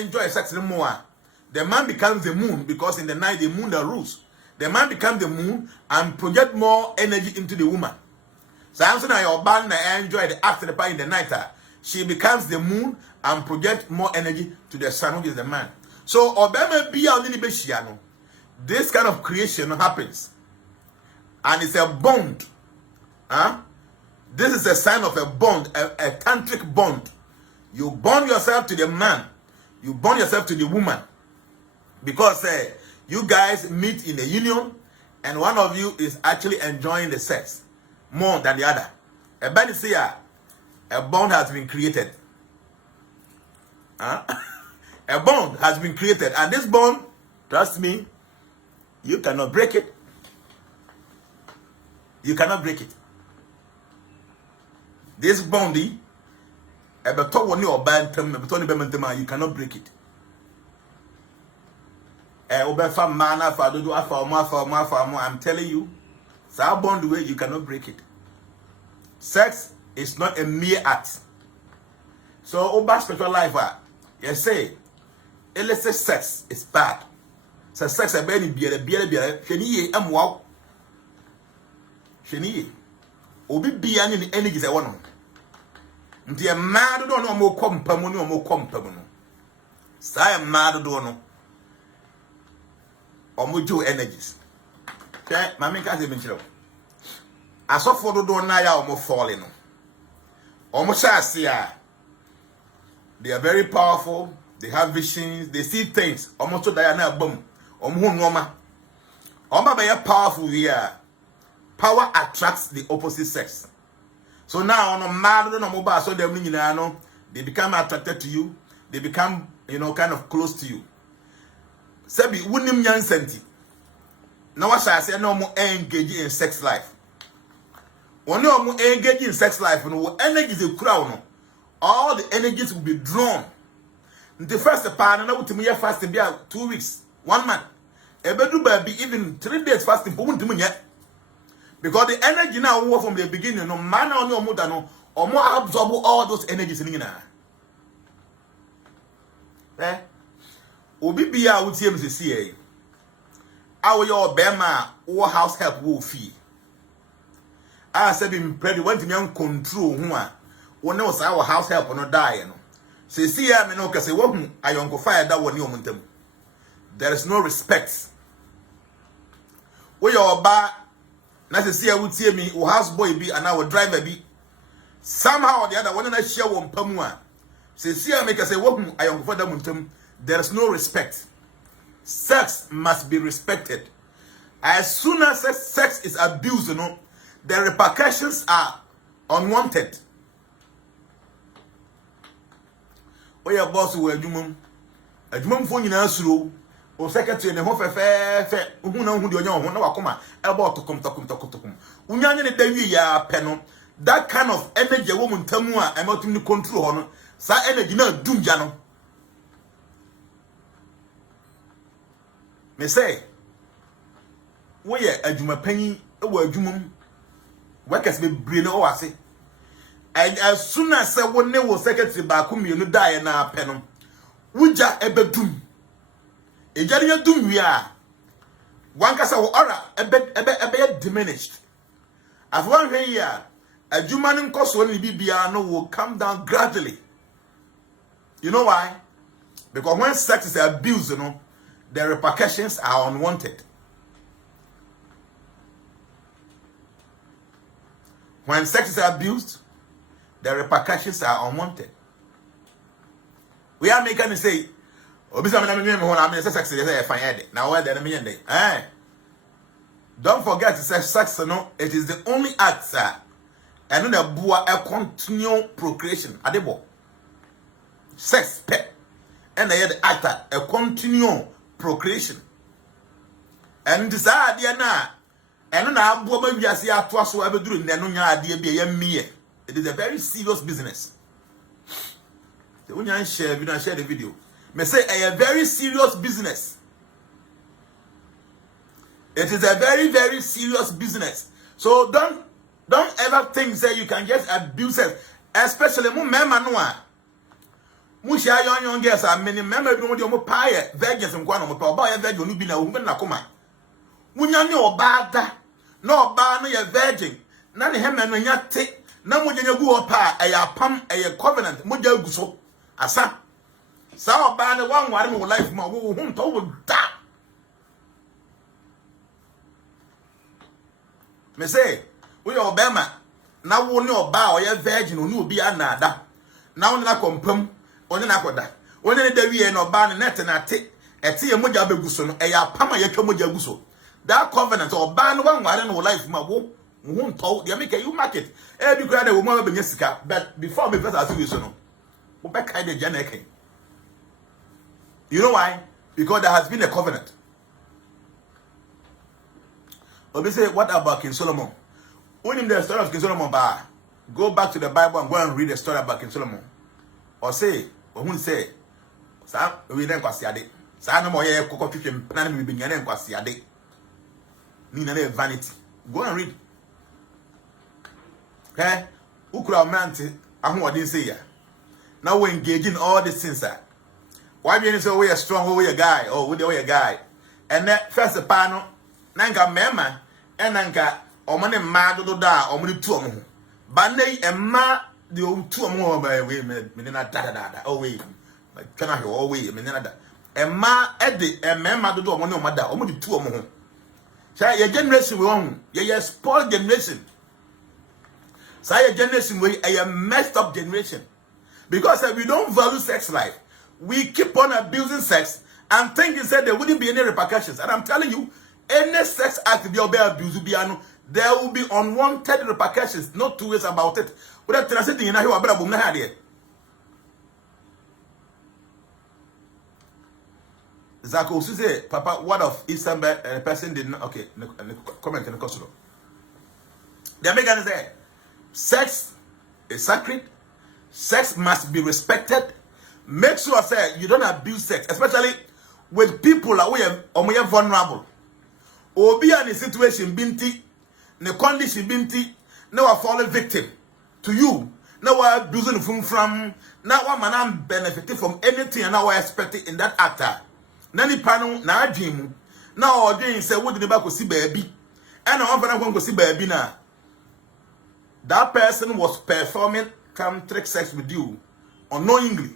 enjoy sex more. The man becomes the moon because in the night the moon the rules. The man becomes the moon and project more energy into the woman. So I'm saying your band enjoy the act in the night. She becomes the moon and project more energy to the sun, which is the man. So Obama be a little bit. This kind of creation happens, and it's a bond. This is a sign of a bond, a tantric bond. You bond yourself to the man, you bond yourself to the woman, because you guys meet in a union, and one of you is actually enjoying the sex more than the other. A bond has been created. A bond has been created, and this bond, trust me, you cannot break it. You cannot break it. This bonding, you cannot break it. I'm telling you, so bond way you cannot break it. Sex is not a mere act. So over spiritual life, you say illicit sex is bad. So sex is very bad. Sheni obi bia ni energy se wono nti e mad do no mo kompamu no mo kompamu no sa e mad do no omojo energies ke mama ka se menchiro asofo do na ya omo falling no omo shase a they are very powerful, they have visions, they see things omo to da na bam omo hu noma omo ba ya powerful here. Power attracts the opposite sex. So now on a mad no mobile, so they become attracted to you, they become kind of close to you. Sebi wunim yansenti. Now what I say no more engage in sex life. Only more engage in sex life, no energy is a crowd. All the energies will be drawn. The first part now to me fasting be 2 weeks, 1 month. Ebedu baby even 3 days fasting for because the energy now from the beginning, no matter on your mother, no, or more absorb all those energies in here. Obi be out with CA. Our your Bema or house help will fee. I said, him pretty went to me on control who when was our house help or not die. Say, see, I mean, okay, say, what I uncle fire that one you want them. There is no respect. Where your bar. Now see I would see me or houseboy be and our driver be somehow or the other one and I share one pamua. See I make us say what I am for them. There is no respect. Sex must be respected. As soon as sex is abused, the repercussions are unwanted. Oh yeah, boss we a jumum phone in answer. O secretary ne ho fe hu na hu de onya ho na wakoma ebo tokum unyanye ne dawi ya pe no that kind of energy wo muntamu a emotum ni control ho no sa energy na dumja no me say wo ye adwuma panyi e wo adwumum workers be brain o wase as soon as wo ne wo secretary ba ko mienu dae na pe no wuja ebedum Ejariya dum wia one kasa wo ora ebe diminished as one here adwuma ne nkoso ne bibia no will come down gradually. You know why? Because when sex is abused, the repercussions are unwanted. When sex is abused, the repercussions are unwanted. We are making to say don't forget to say sex, it is the only act, sir. And then a continual procreation. Adebo. Sex pet. And the act a continual procreation. And this idea now. And now woman we are see at twice ever doing idea be a mere. It is a very serious business. The when you share the video. Me say a very serious business. It is a very, very serious business. So don't ever think that you can just abuse it. Especially mu mema noa. Mu share young girls are many member bi mo pie virgins nkwa no mo pa oba ya virgin no bi na ohun na koma. Munya ne oba da. Na oba no ya virgin. Na ne hema no nya te. Na mo nya gu opa eya pam eya covenant mo ja gu so. Asa. Sa oba ne wan ware mo life ma wo hu to wo da. Me say, we Obama, now only oba or your virgin or you be another. Now na compum, only na koda. Only the we no ban net and I take a tea moja beguson, a ya pama yakomoja guso. That covenant or ban one wire no life ma won't talk, you make a you market. Every grad will more be Jessica, but before me first as you so. Back kind of Jnana. You know why? Because there has been a covenant. Obi say, what about King Solomon? When in the story of King Solomon, go back to the Bible and go and read the story about King Solomon. Or say, or who say, Sa we then kwasiade. Sa no more ye koko twetwem plan me be nyane kwasiade. Ni na vanity. Go and read. Okay? Ukura mante ahoɔden say ya. Now we engage in all these things. Why be you say we are strong, we are guy, or we are guy. And that first pano nanka mema enanka omane ma dodo da omani tu omo ba nei emma de o tu omo ba we me na da oh we kana he oh we me na da emma e de emma dodo omo ne omo da omo de tu omo ho say your generation we on ye spoiled generation say your generation we a messed up generation because we don't value sex life. We keep on abusing sex and thinking that there wouldn't be any repercussions, and I'm telling you, any sex act be abuse there will be unwanted repercussions. Not two ways about it. But that's the thing in here. Zako say, Papa, what of if some person did not? Okay, comment in the question. The American say, sex is sacred. Sex must be respected. Make sure say you don't abuse sex, especially with people that we are vulnerable. Obi an situation binti, ne condition binti, now a fallen victim to you. Now we're abusing from now one man benefiting from anything and now we're expecting in that actor. Nani pano na dream. Now our dream say what did the see baby? And I want to see baby now. That person was performing contact sex with you unknowingly,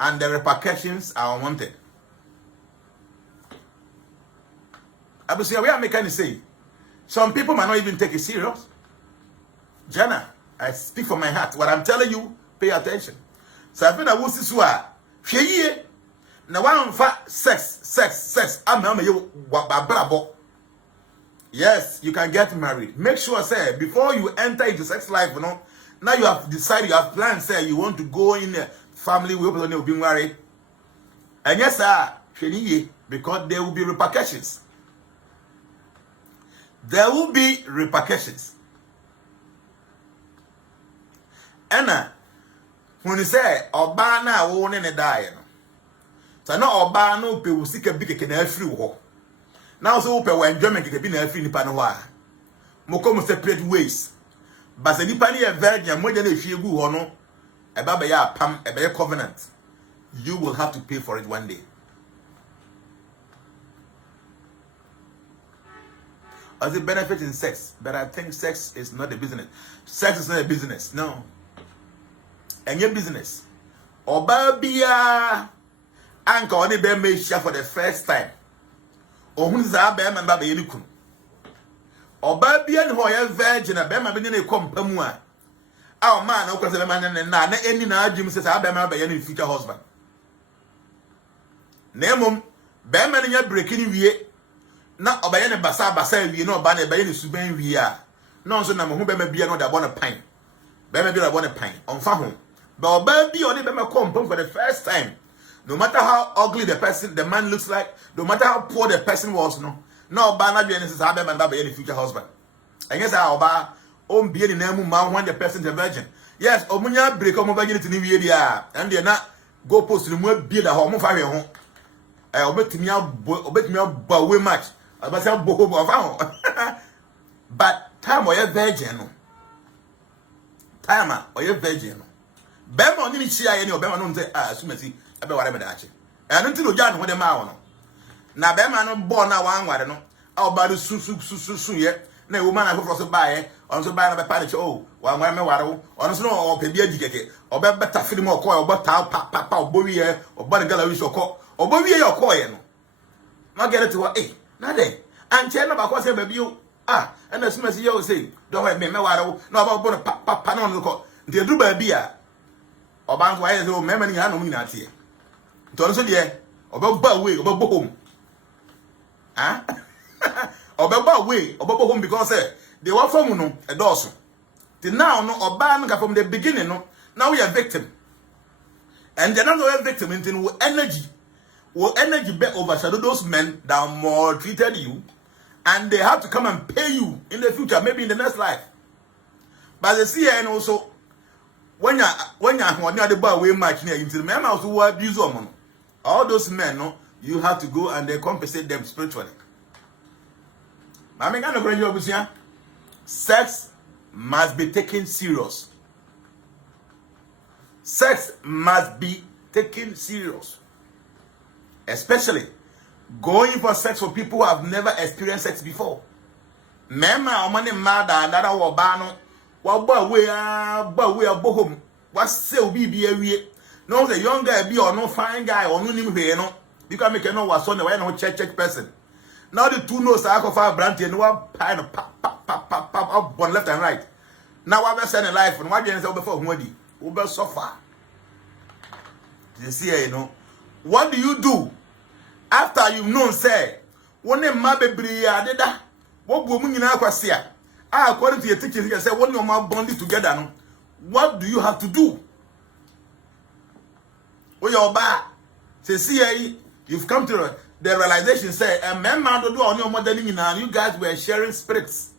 and the repercussions are unwanted. I will say, we are making say, some people might not even take it serious. Jnana, I speak from my heart. What I'm telling you, pay attention. So I feel that what's this one? Now one sex. Yes, you can get married. Make sure, say, before you enter into sex life, you know, now you have decided, you have planned, say, you want to go in a family with people who will be married. And yes, sir, because there will be repercussions. There will be repercussions. And when you say Oba na won in die, so no Oba no pe will seek a big can free war. Now so pe when enjoyment can be na free nipa no wa. Mo come separate ways. But the nipa ni a virgin mo de na fie gu ho no e ba be ya pam e be covenant. You will have to pay for it one day. As a benefit in sex, but I think sex is not a business. Sex is not a business, no. And your business. Oba biya anka oni be me share for the first time. Ohun za be man ba be yenikun. Oba biya ni ho ye virgin be man be ni kompamu a. A man na kwase man na eni na adwum se sa be man ba ye ni future husband. Nemom be man nya breaking wie. Na obaye ne basa wie na oba na be ye ne suban wie a. No so na mo hu be ma bia no da bona pan. Be ma bia da bona pan. Onfa ho. But oba bi oni be ma kompom for the first time. No matter how ugly the person, the man looks like, no matter how poor the person was, no oba na bia ne se sa be man ba be ye ne future husband. And yes, oba on be ni na mu ma when the person is a virgin. Yes, omunya break omo virginity ni wie dia. And they na go post ni mu bia da ho mo fa hwe ho. Obetimi aba way much. I say boho of but time or virgin no. Time or virgin no. Bema on any share any or Bema no say sumati about whatever that. And until you jan when the ma no. Na Bema no born na one ware no. Our body su yet. Na woman I go for buy on so buy na panic oh one ware me ware on so no pe bia dikeke or be better film or call or better papa or bowie or body gallery so call or bowie your call no. Now get it to what na dey and tell about what say baby you and the smell you say don't let me ware no about papa no look the do baby or bank why so memory ha no mu na tie to so de oba way oba home oba way oba home because they were from no a dozen till now no oba from the beginning no now we are victim and they're not a victim until energy be overshadow those men that more treated you and they have to come and pay you in the future maybe in the next life but the CN also when you the boy way much near into the men also abuse them all those men no you have to go and they compensate them spiritually. I mean, kind of sex must be taken serious. Sex must be taken serious. Especially going for sex for people who have never experienced sex before. Mema omani mada another wabano waba we bohom what say be a no the young guy be or no fine guy or no name here no because make no was on the way no church person. Now the two nose are for branch and one pine pop up one left and right. Now I send a life and what you say before Modi Uber suffer. You see, you know. What do you do after you've known say one mabe bria deda what woman in aquasia according to your teaching you say one your mouth bonded together no what do you have to do? Well your ba say see you've come to the realization say a man do on your modeling and you guys were sharing spirits.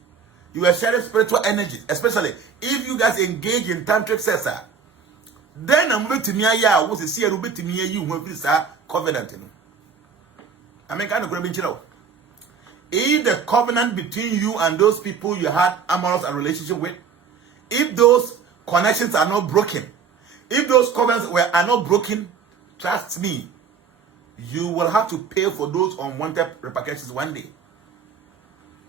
You were sharing spiritual energy, especially if you guys engage in tantric sex. Then I'm going to me ya was a see a little bit to me you when this covenant. I mean kind of grabbing you. If the covenant between you and those people you had amorous and relationship with, if those connections are not broken, if those covenants are not broken, trust me, you will have to pay for those unwanted repercussions one day.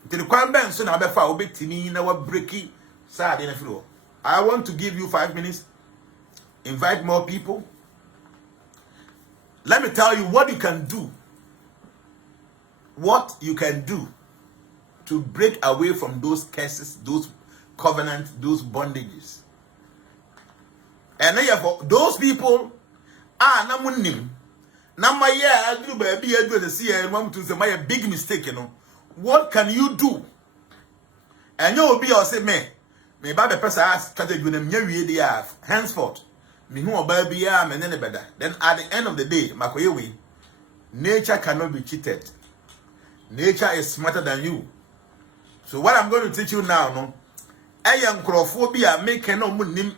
The requirement so now before obey timi na wa breaky sad in the floor. I want to give you 5 minutes. Invite more people. Let me tell you what you can do. What you can do to break away from those curses, those covenants, those bondages. And therefore, those people are namunim. Number I do baby I do the see and want to say my big mistake, you know. What can you do? And you will be or say me by the person ask started with them we have henceforth. Me who baby am and any better. Then at the end of the day, Makoyewe, nature cannot be cheated. Nature is smarter than you. So what I'm going to teach you now, no, I am chrophobia making no money.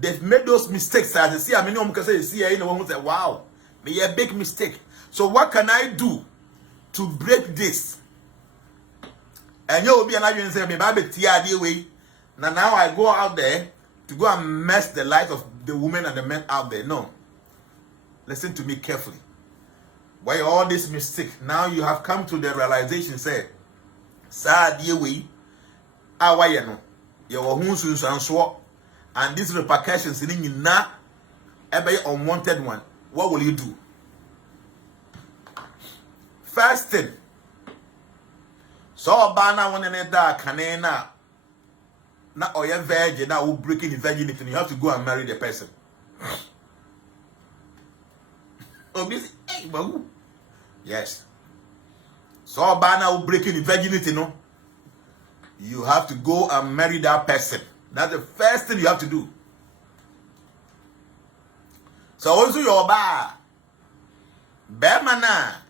They've made those mistakes as I see. I mean, you can say, see, you know, one who say, wow, me a big mistake. So what can I do to break this? And you will be an argument say, me baby TRD way. Now I go out there to go and mess the life of the women and the men out there. No. Listen to me carefully. Why all this mistake? Now you have come to the realization, say, sad way, why you know, your and these repercussions in na every unwanted one. What will you do? First thing, so bana one in that canena na or your virgin now breaking the virginity, you have to go and marry the person. Yes. So bana breaking the virginity, no. You have to go and marry that person. That's the first thing you have to do. So also your ba mana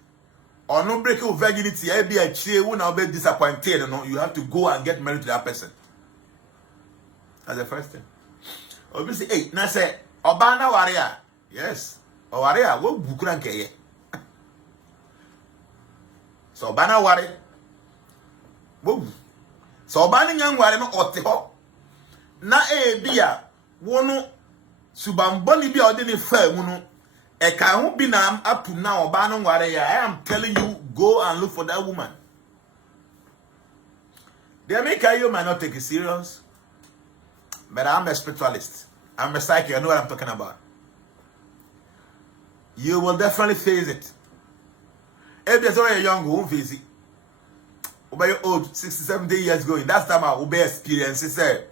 or no breaking of virginity, I be a cheer when I'll be disappointed. No, you have to go and get married to that person. That's the first thing. Obviously, hey, now say Obana warrior. Yes. Warrior, what bukura keye. So bana ware. Wo. So bana nyan ware no ote ho. Na bia wono subamboni bia ode ne fa mu no e ka ho bi na apu na oba no ware ya. I am telling you, go and look for that woman. The American you might not take it serious, but I'm a spiritualist. I'm a psychic. I know what I'm talking about. You will definitely face it. If you're young, you won't face it. You're old, 60, 70 years ago. That's time I will be experiencing.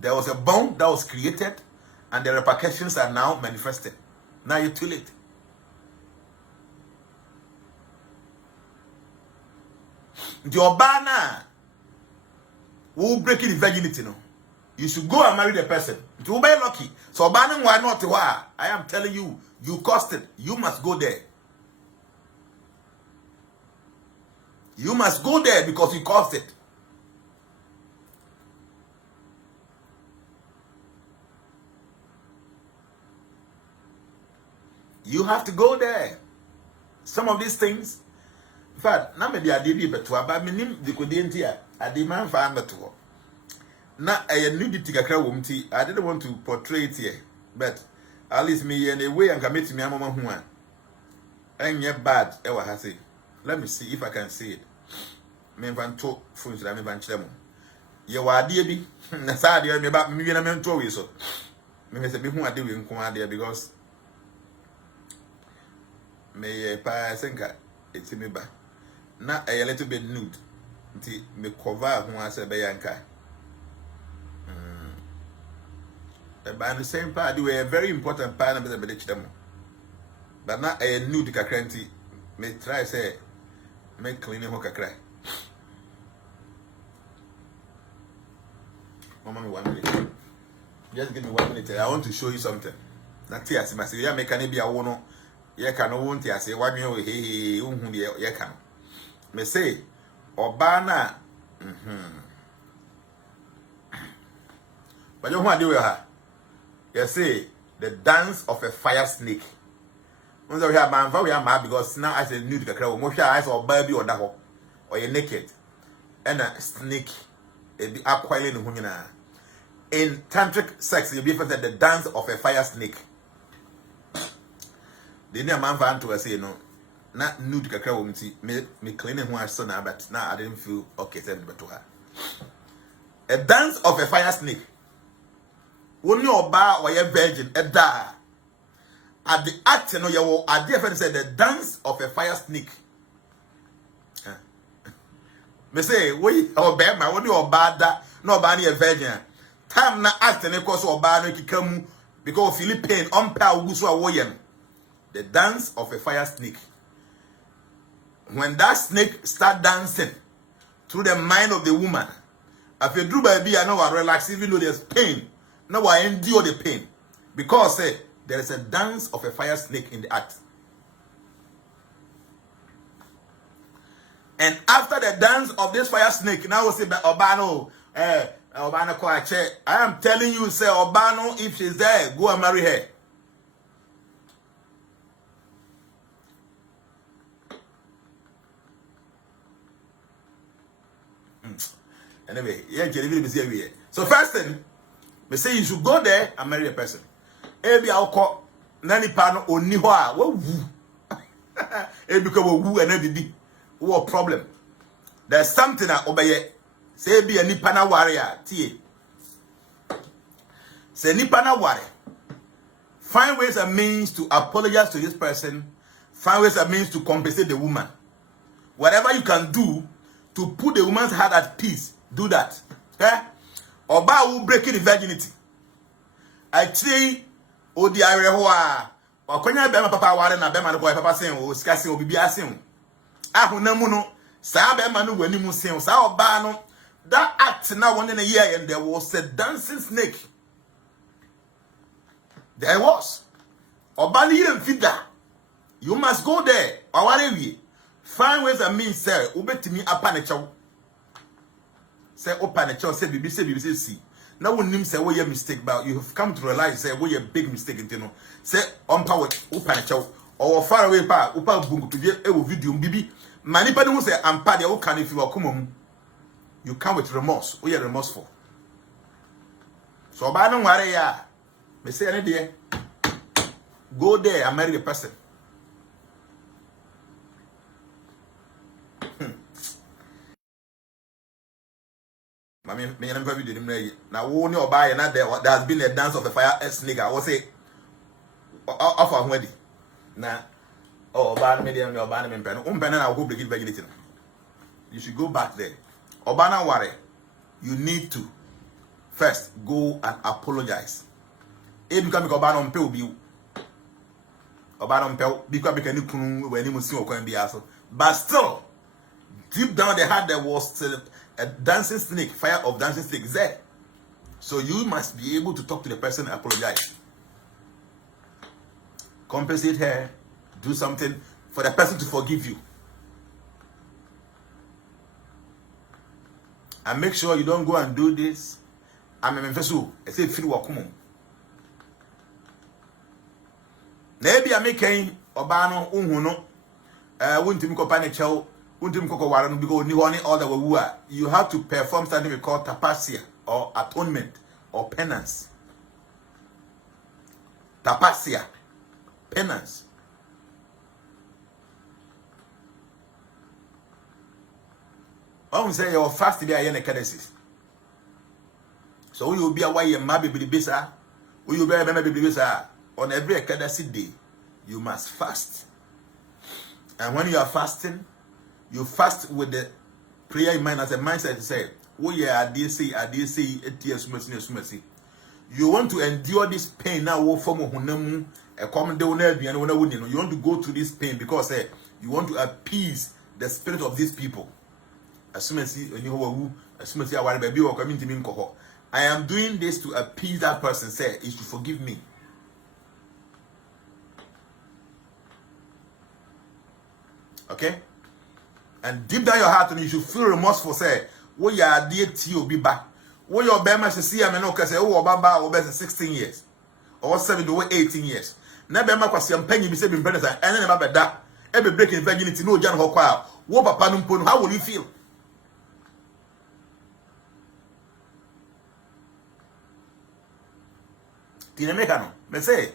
There was a bond that was created, and the repercussions are now manifested. Now you're too late. Your banner will break the virginity. No, you should go and marry the person. You will be lucky. So banning why not? Why? I am telling you, you cost it. You must go there. You must go there because you cost it. You have to go there. Some of these things, in fact, na me di ade beto aba me nim de kodenti a ade man fa beto. Na nudity kakra wo mti. I didn't want to portray it here, but at least me in a way and commit me amama hu a. Enye bad e wa ha say. Let me see if I can see it. Me van to phones la me van kire mo. Ye wa ade bi na sa ade me ba me wi na me nto we so. Me say be hu ade we nko ade because me pa senka eti me ba na a little bit nude nti me cover ho ase be yanka but the same part they were a very important part of the chidemo but na a nude kakra nti me try say me clean ho kakra mama me 1 minute just give me 1 minute I want to show you something na tia si masi ya make can be a wono ye ka no wonti ase wadwe o he unhu de ye ka no me say oba na but you wan dey we ha you say the dance of a fire snake we have man we are mad because now I say nude kakra wo hwa I say oba bi oda ho or you naked and a snake e be aquile no hu nyina in tantric sex you be for the dance of a fire snake. The name man van to say no, not nude kakra wo mti me cleaning who I saw now, but now I didn't feel okay send to her. A dance of a fire snake. When you bar or your virgin, a da at the act no your I dear said the dance of a fire snake. Me say we or bear my when you bad that no ban a virgin. Time na act and cause or ban no come because Philippine on power who so a the dance of a fire snake. When that snake start dancing through the mind of the woman, if you do baby, I know I relax even though there's pain. Now I endure the pain because there is a dance of a fire snake in the act. And after the dance of this fire snake, now we say Obano, Obano Koache. I am telling you, say Obano, if she's there, go and marry her. Anyway, yeah, so first thing, we say you should go there and marry a person. Ebi alko nani pano oni ho a wo wu. Ebi ko wo wu and ebi wo problem. There's something that obeye. Say ebi ani pana warrior tie. Say ni pana ware. Find ways and means to apologize to this person. Find ways and means to compensate the woman. Whatever you can do to put the woman's heart at peace. Do that. Okay? Oba will break the virginity. I say, oh, the Irehoa. Or when you bema papa ware na bema no boy papa saying, oh, scarcely will be asking. Ah, no, no, sa bema no when you say, sa oba no. That act now 1 year and there was a dancing snake. There was. Oba ni even feed that. You must go there. Or whatever. Find ways and means, sir. Ubeti me apanacho. Say open a child, say bibi say see. Now when him say what your mistake, but you have come to realize say what your big mistake in say on power open a child or far away pa upa bungu to get a video bibi manipadi who say ampa de wo can if you are you come with remorse. We are remorseful. So ba no ware ya me say any there go there and marry the person. Me never video them now wo ni oba na there has been a dance of the fire snake. I will say off of wedding. Na oba me there oba me mpeno. Mpeno na go break it virginity. You should go back there. Oba na ware. You need to first go and apologize. If you come oba no mpe obi oba no mpe because make any kunu we ni musi okwan bi aso. But still deep down the heart there was still a dancing snake, fire of dancing snake there. So you must be able to talk to the person and apologize. Compensate her, do something for the person to forgive you. And make sure you don't go and do this. I'm a memfesu. I say feel wakumo. Maybe I make obano unhuno. Wuntim kopane chao. You have to perform something we call tapasia or atonement or penance. Tapasia, penance. I say your fast day are cadences. So you will be away your maybe bisa, you be maybe bisa on every cadence day. You must fast, and when you are fasting, you fast with the prayer in mind as a mindset to say, oh yeah, I did say, mercy. You want to endure this pain now from a common day. You want to go through this pain because you want to appease the spirit of these people. As soon as I am doing this to appease that person. Say, you should forgive me. Okay? And deep down your heart, and you should feel remorseful. Say, "What you are dear to you be back. What your bema should see, I mean, okay, say, oh, Baba, or 16 years, or 17 or 18 years. Never make a penny be saving brothers, and then about that. Every breaking virginity, no John Hokwa. What Papa Numpun, how will you feel? Tinamekano, me say,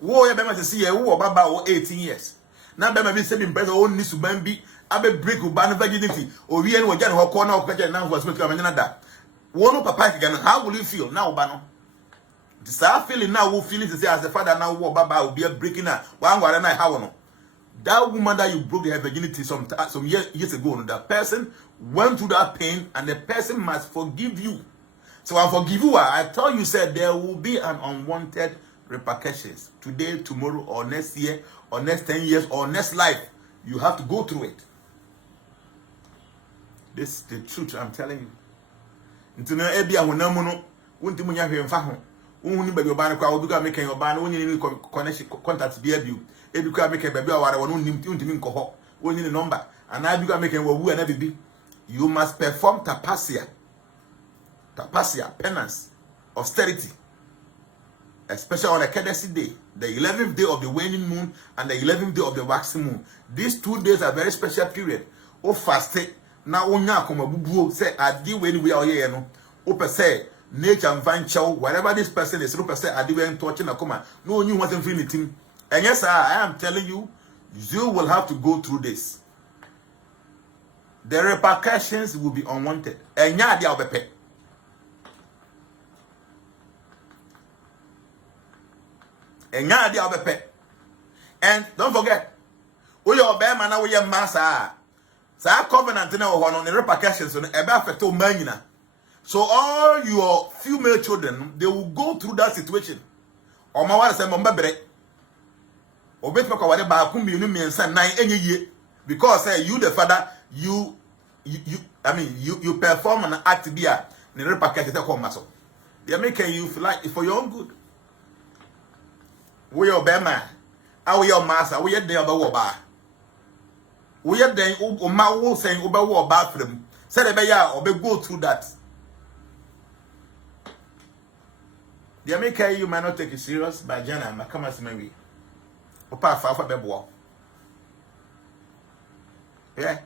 wo ya bema to see, oh, Baba, or 18 years. Now, Bema be saving brother, own Nisu Bambi. Abe break uban virginity or we any wajan ho corner of now was making another. One papa again, how will you feel now, Bano? The sad feeling now will feel it to say as the father now Baba will be a breaking up. One what and I how no. That woman that you broke her virginity some years ago, that person went through that pain and the person must forgive you. So I forgive you. I tell you, said there will be an unwanted repercussions today, tomorrow, or next year, or next 10 years, or next life. You have to go through it. This is the truth I'm telling you. Into no ebia wonamuno, wunti munya hwemfa ho. Unhuni baby obana kwa obi ka make your ban, wonyi ni connection contact be abiu. Ebi ka make baby aware won untimi nko ho. Wonyi ni number. And I ka make wawu na bibi. You must perform tapasia. Tapasia, penance, austerity. Especially on a Kedesi day, the 11th day of the waning moon and the 11th day of the waxing moon. These 2 days are very special period. O faste na onya koma bubuo say adi we we are here no. O per se nature and venture whatever this person is, o per se adi we touching na koma. No only want infinity. And yes, sir, I am telling you, you will have to go through this. The repercussions will be unwanted. Enya adi obepe. And don't forget, we are bema na we are massa. So our covenant na on the repercussions on ebe affect manina. So all your female children, they will go through that situation. O ma wala say mo mbere. Obet maka wale ba ku mienu miensa nan enye ye because you the father you perform an act bia the repercussions come maso. They are making you feel like for your own good. We are bema. Are your master? We are there about ba. We are there. O ma wo saying about what bathroom. Say the ya or go through that. The America you might not take it serious, but Jnana, come as maybe. Opa fa bebo. Yeah.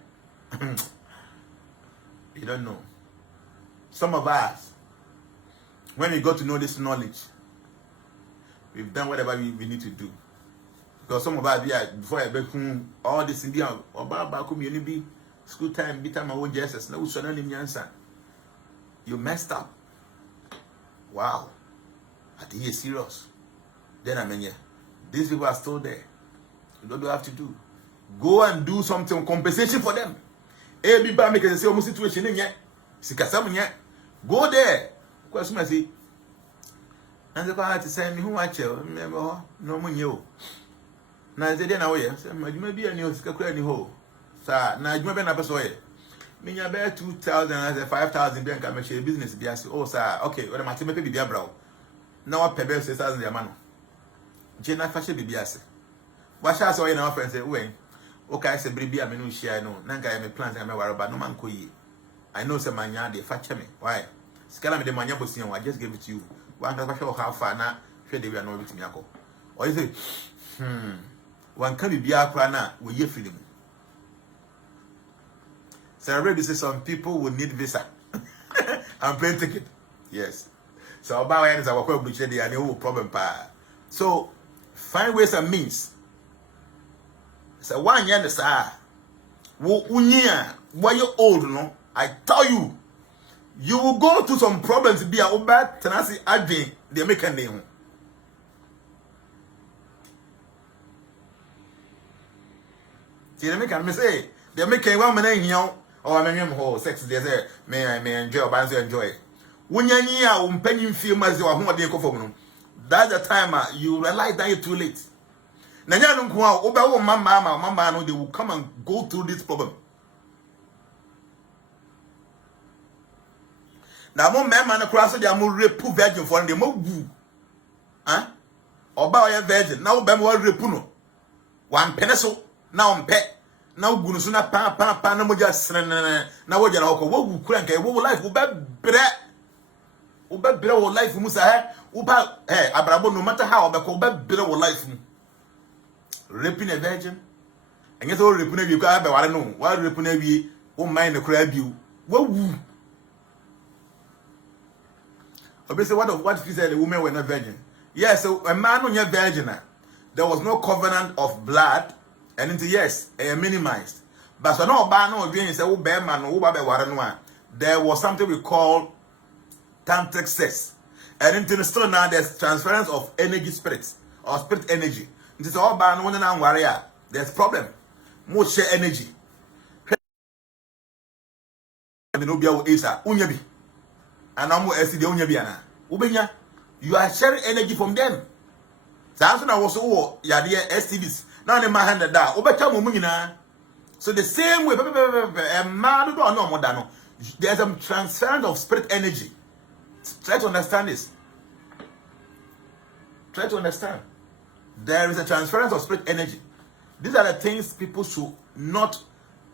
You don't know. Some of us, when we got to know this knowledge, we've done whatever we need to do. Because some of us, before I become all this in the community, school time, bit time, I won't just no suddenly answer. You messed up. Wow. I think you're serious. Then I mean, yeah, these people are still there. You don't have to do. Go and do something, compensation for them. Every bar make a say almost situation in yet. Sikasam yet. Go there. Question I say. And the car to send me who I tell. Remember, no money. Now they didn't know you. Maybe a new secret any hole. Sir, now you may be a person. Me I bear 2,000 and 5,000 bank I make share business. Be as oh sir, okay, what am I to make be their brow? Now I pay 6,000 their man. Jnana fashion be as. What shall I say in our friends say, when? Okay, I say, baby, I mean, share no. Nanka, I may plans and I may worry about no man. I know some man, they fetch me. Why? Scala me the man, I just gave it to you. One can show how far now, should they be annoyed with me. Or is it, one can be a crana with your freedom. So I already say some people will need visa and plane ticket. Yes. So about ends our public and no problem. So find ways and means. So 1 year the sir. Why you old no? I tell you, you will go through some problems be a bad tenacity advent the American name. See the American say the American woman here. Oh, I mean, oh, sex, they say, may I enjoy or enjoy. When you're near, penny film as you are home, they go for that's the time you realize that you're too late. Now, you don't go out, over mama, they will come and go through this problem. Now, more man across the more repu virgin for the more woo. Huh? Or buy a virgin, now, Bamo repuno. One pencil, now I'm pet. Now Gunusuna pa no just na wo jana ko wo kranka wo life wo be bre wo life mu sa wo ba abrabo no matter how be ko be bre wo life mu raping a virgin and yes, all raping you can have a no why raping a wo mind the crab you wo wu obviously what if you said the women were not virgin? Yes, so a man on your virgin there was no covenant of blood. And into yes, minimized. But so no ban no again say bear man no ba be ware no. There was something we call tantric sex. And into still now there's transference of energy spirits or spirit energy. Into all ban no na ware there's problem. More share energy. And no bia wo esa unya bi. And am esi de unya bi ana. Ubenya you are sharing energy from them. So na wo so wo yade STDs. Now the man handed that. So the same way, there's a transference of spirit energy. Try to understand this. Try to understand. There is a transference of spirit energy. These are the things people should not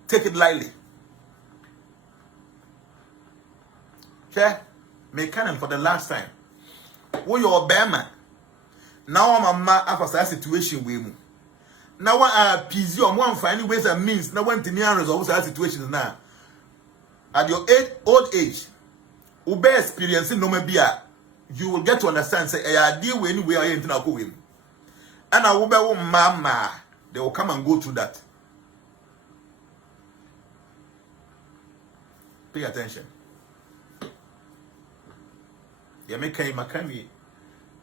take it lightly. Okay? Mechanic for the last time. Who your bearman? Now I'm a after that situation with you. Now what PZ or one finding ways and means now when to resolve that situations now. At your old age, ube experiencing no maybe you will get to understand say I deal with anywhere I ain't go with. And I will be mama, they will come and go through that. Pay attention. You make a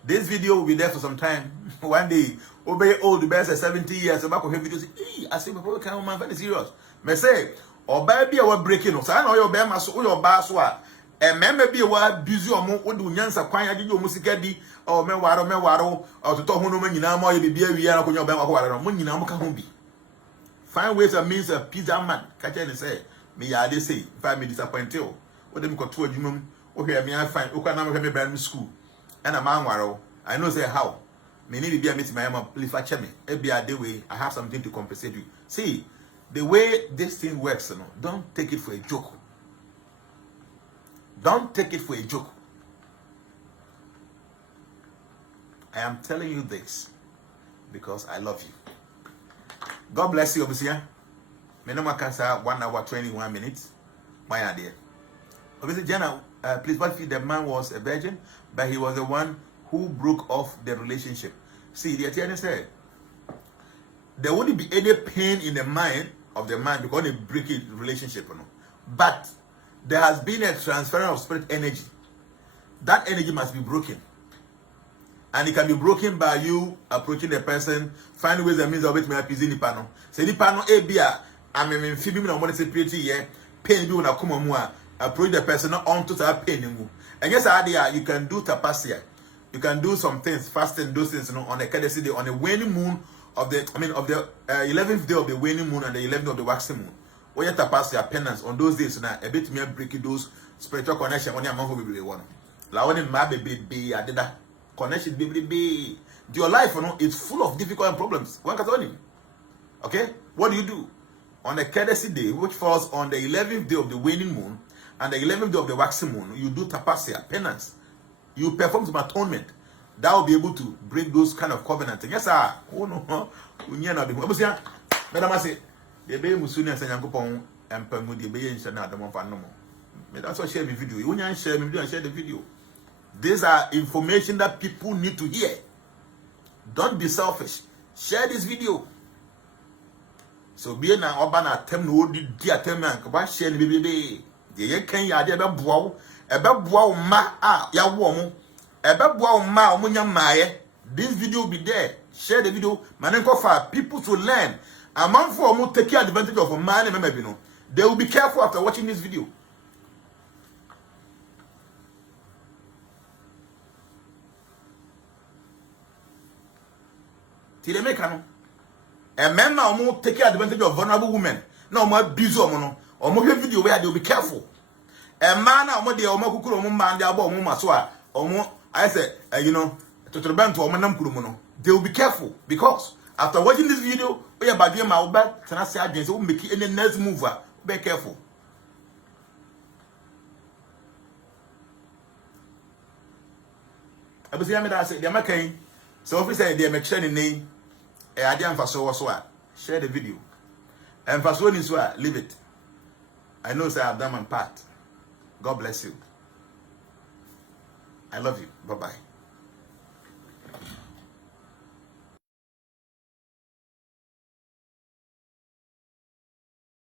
this video will be there for some time. One day, obey old the best 70 years. About videos. I say, people can't man very serious. Me say, or baby, I was breaking. So I know your bear must your baswa. And maybe a word busy or more do nyansa kwanya di musicadi or mewaro or to talk no man you know more be we are on your back or money now can be. Find ways and means a pizza man. Catch and say, me I say, if I me disappointed. What them got to a human. Okay, me I find okay now me brand school. And a man waro, I know say how. Many be a meeting my mama please watch me. Every other way I have something to compensate you. See, the way this thing works, you know, don't take it for a joke. Don't take it for a joke. I am telling you this. because I love you. God bless you, obviously. Menoma Cancer, 1 hour 21 minutes. My idea. Obviously, Jnana, please, what if the man was a virgin, but he was the one who broke off the relationship? See, the attorney said there wouldn't be any pain in the mind of the man because they break a relationship, you know. But there has been a transference of spirit energy. That energy must be broken. And it can be broken by you approaching the person, finding ways and means of it may appease in the panel. Say the panel A B I mean Phoebe no money security here, pain you na come on approach the person not on to that pain. And yes, idea you can do tapasia. You can do some things, fasting, those things, you know, on the Kedesi day, on the waning moon of the 11th day of the waning moon and the 11th of the waxing moon. When you tapasia penance on those days, now a bit me break those spiritual connection on your mouth will be one. La one in my baby, I did that. Connection, baby. Your life, you know, is full of difficult problems. One can tell him. Okay? What do? On the Kedesi day, which falls on the 11th day of the waning moon and the 11th day of the waxing moon, you do tapasia, penance. You perform some atonement. That will be able to break those kind of covenants. Yes, sir. Oh, no. Madam, I say, the baby Musuni and Yankopon and Permu, the baby in Shana, the one for no more. That's why I share the video. You want to share the video and share the video. These are information that people need to hear. Don't be selfish. Share this video. So be an urban attempt no di attempt and share the baby. The can ya de beboa ma ya wo mo. Ebeboa ma omunya maye. This video will be there. Share the video. Manenko for people to learn. A man for omu take advantage of a man and maybe no. They will be careful after watching this video. Till make no. A man now take advantage of vulnerable women. No more busy no. Or more video where they will be careful. A man now more the omo kukuru omo man the abo omo masoa omo I say you know to bend to omo nam kurumo. They will be careful because after watching this video, we are bad my back. Can I say again? So make any next mover. Be careful. I was saying that they are making. So officer they make sure the name. I didn't share the video. And for so leave it. I know sir I've done my part. God bless you. I love you. Bye-bye.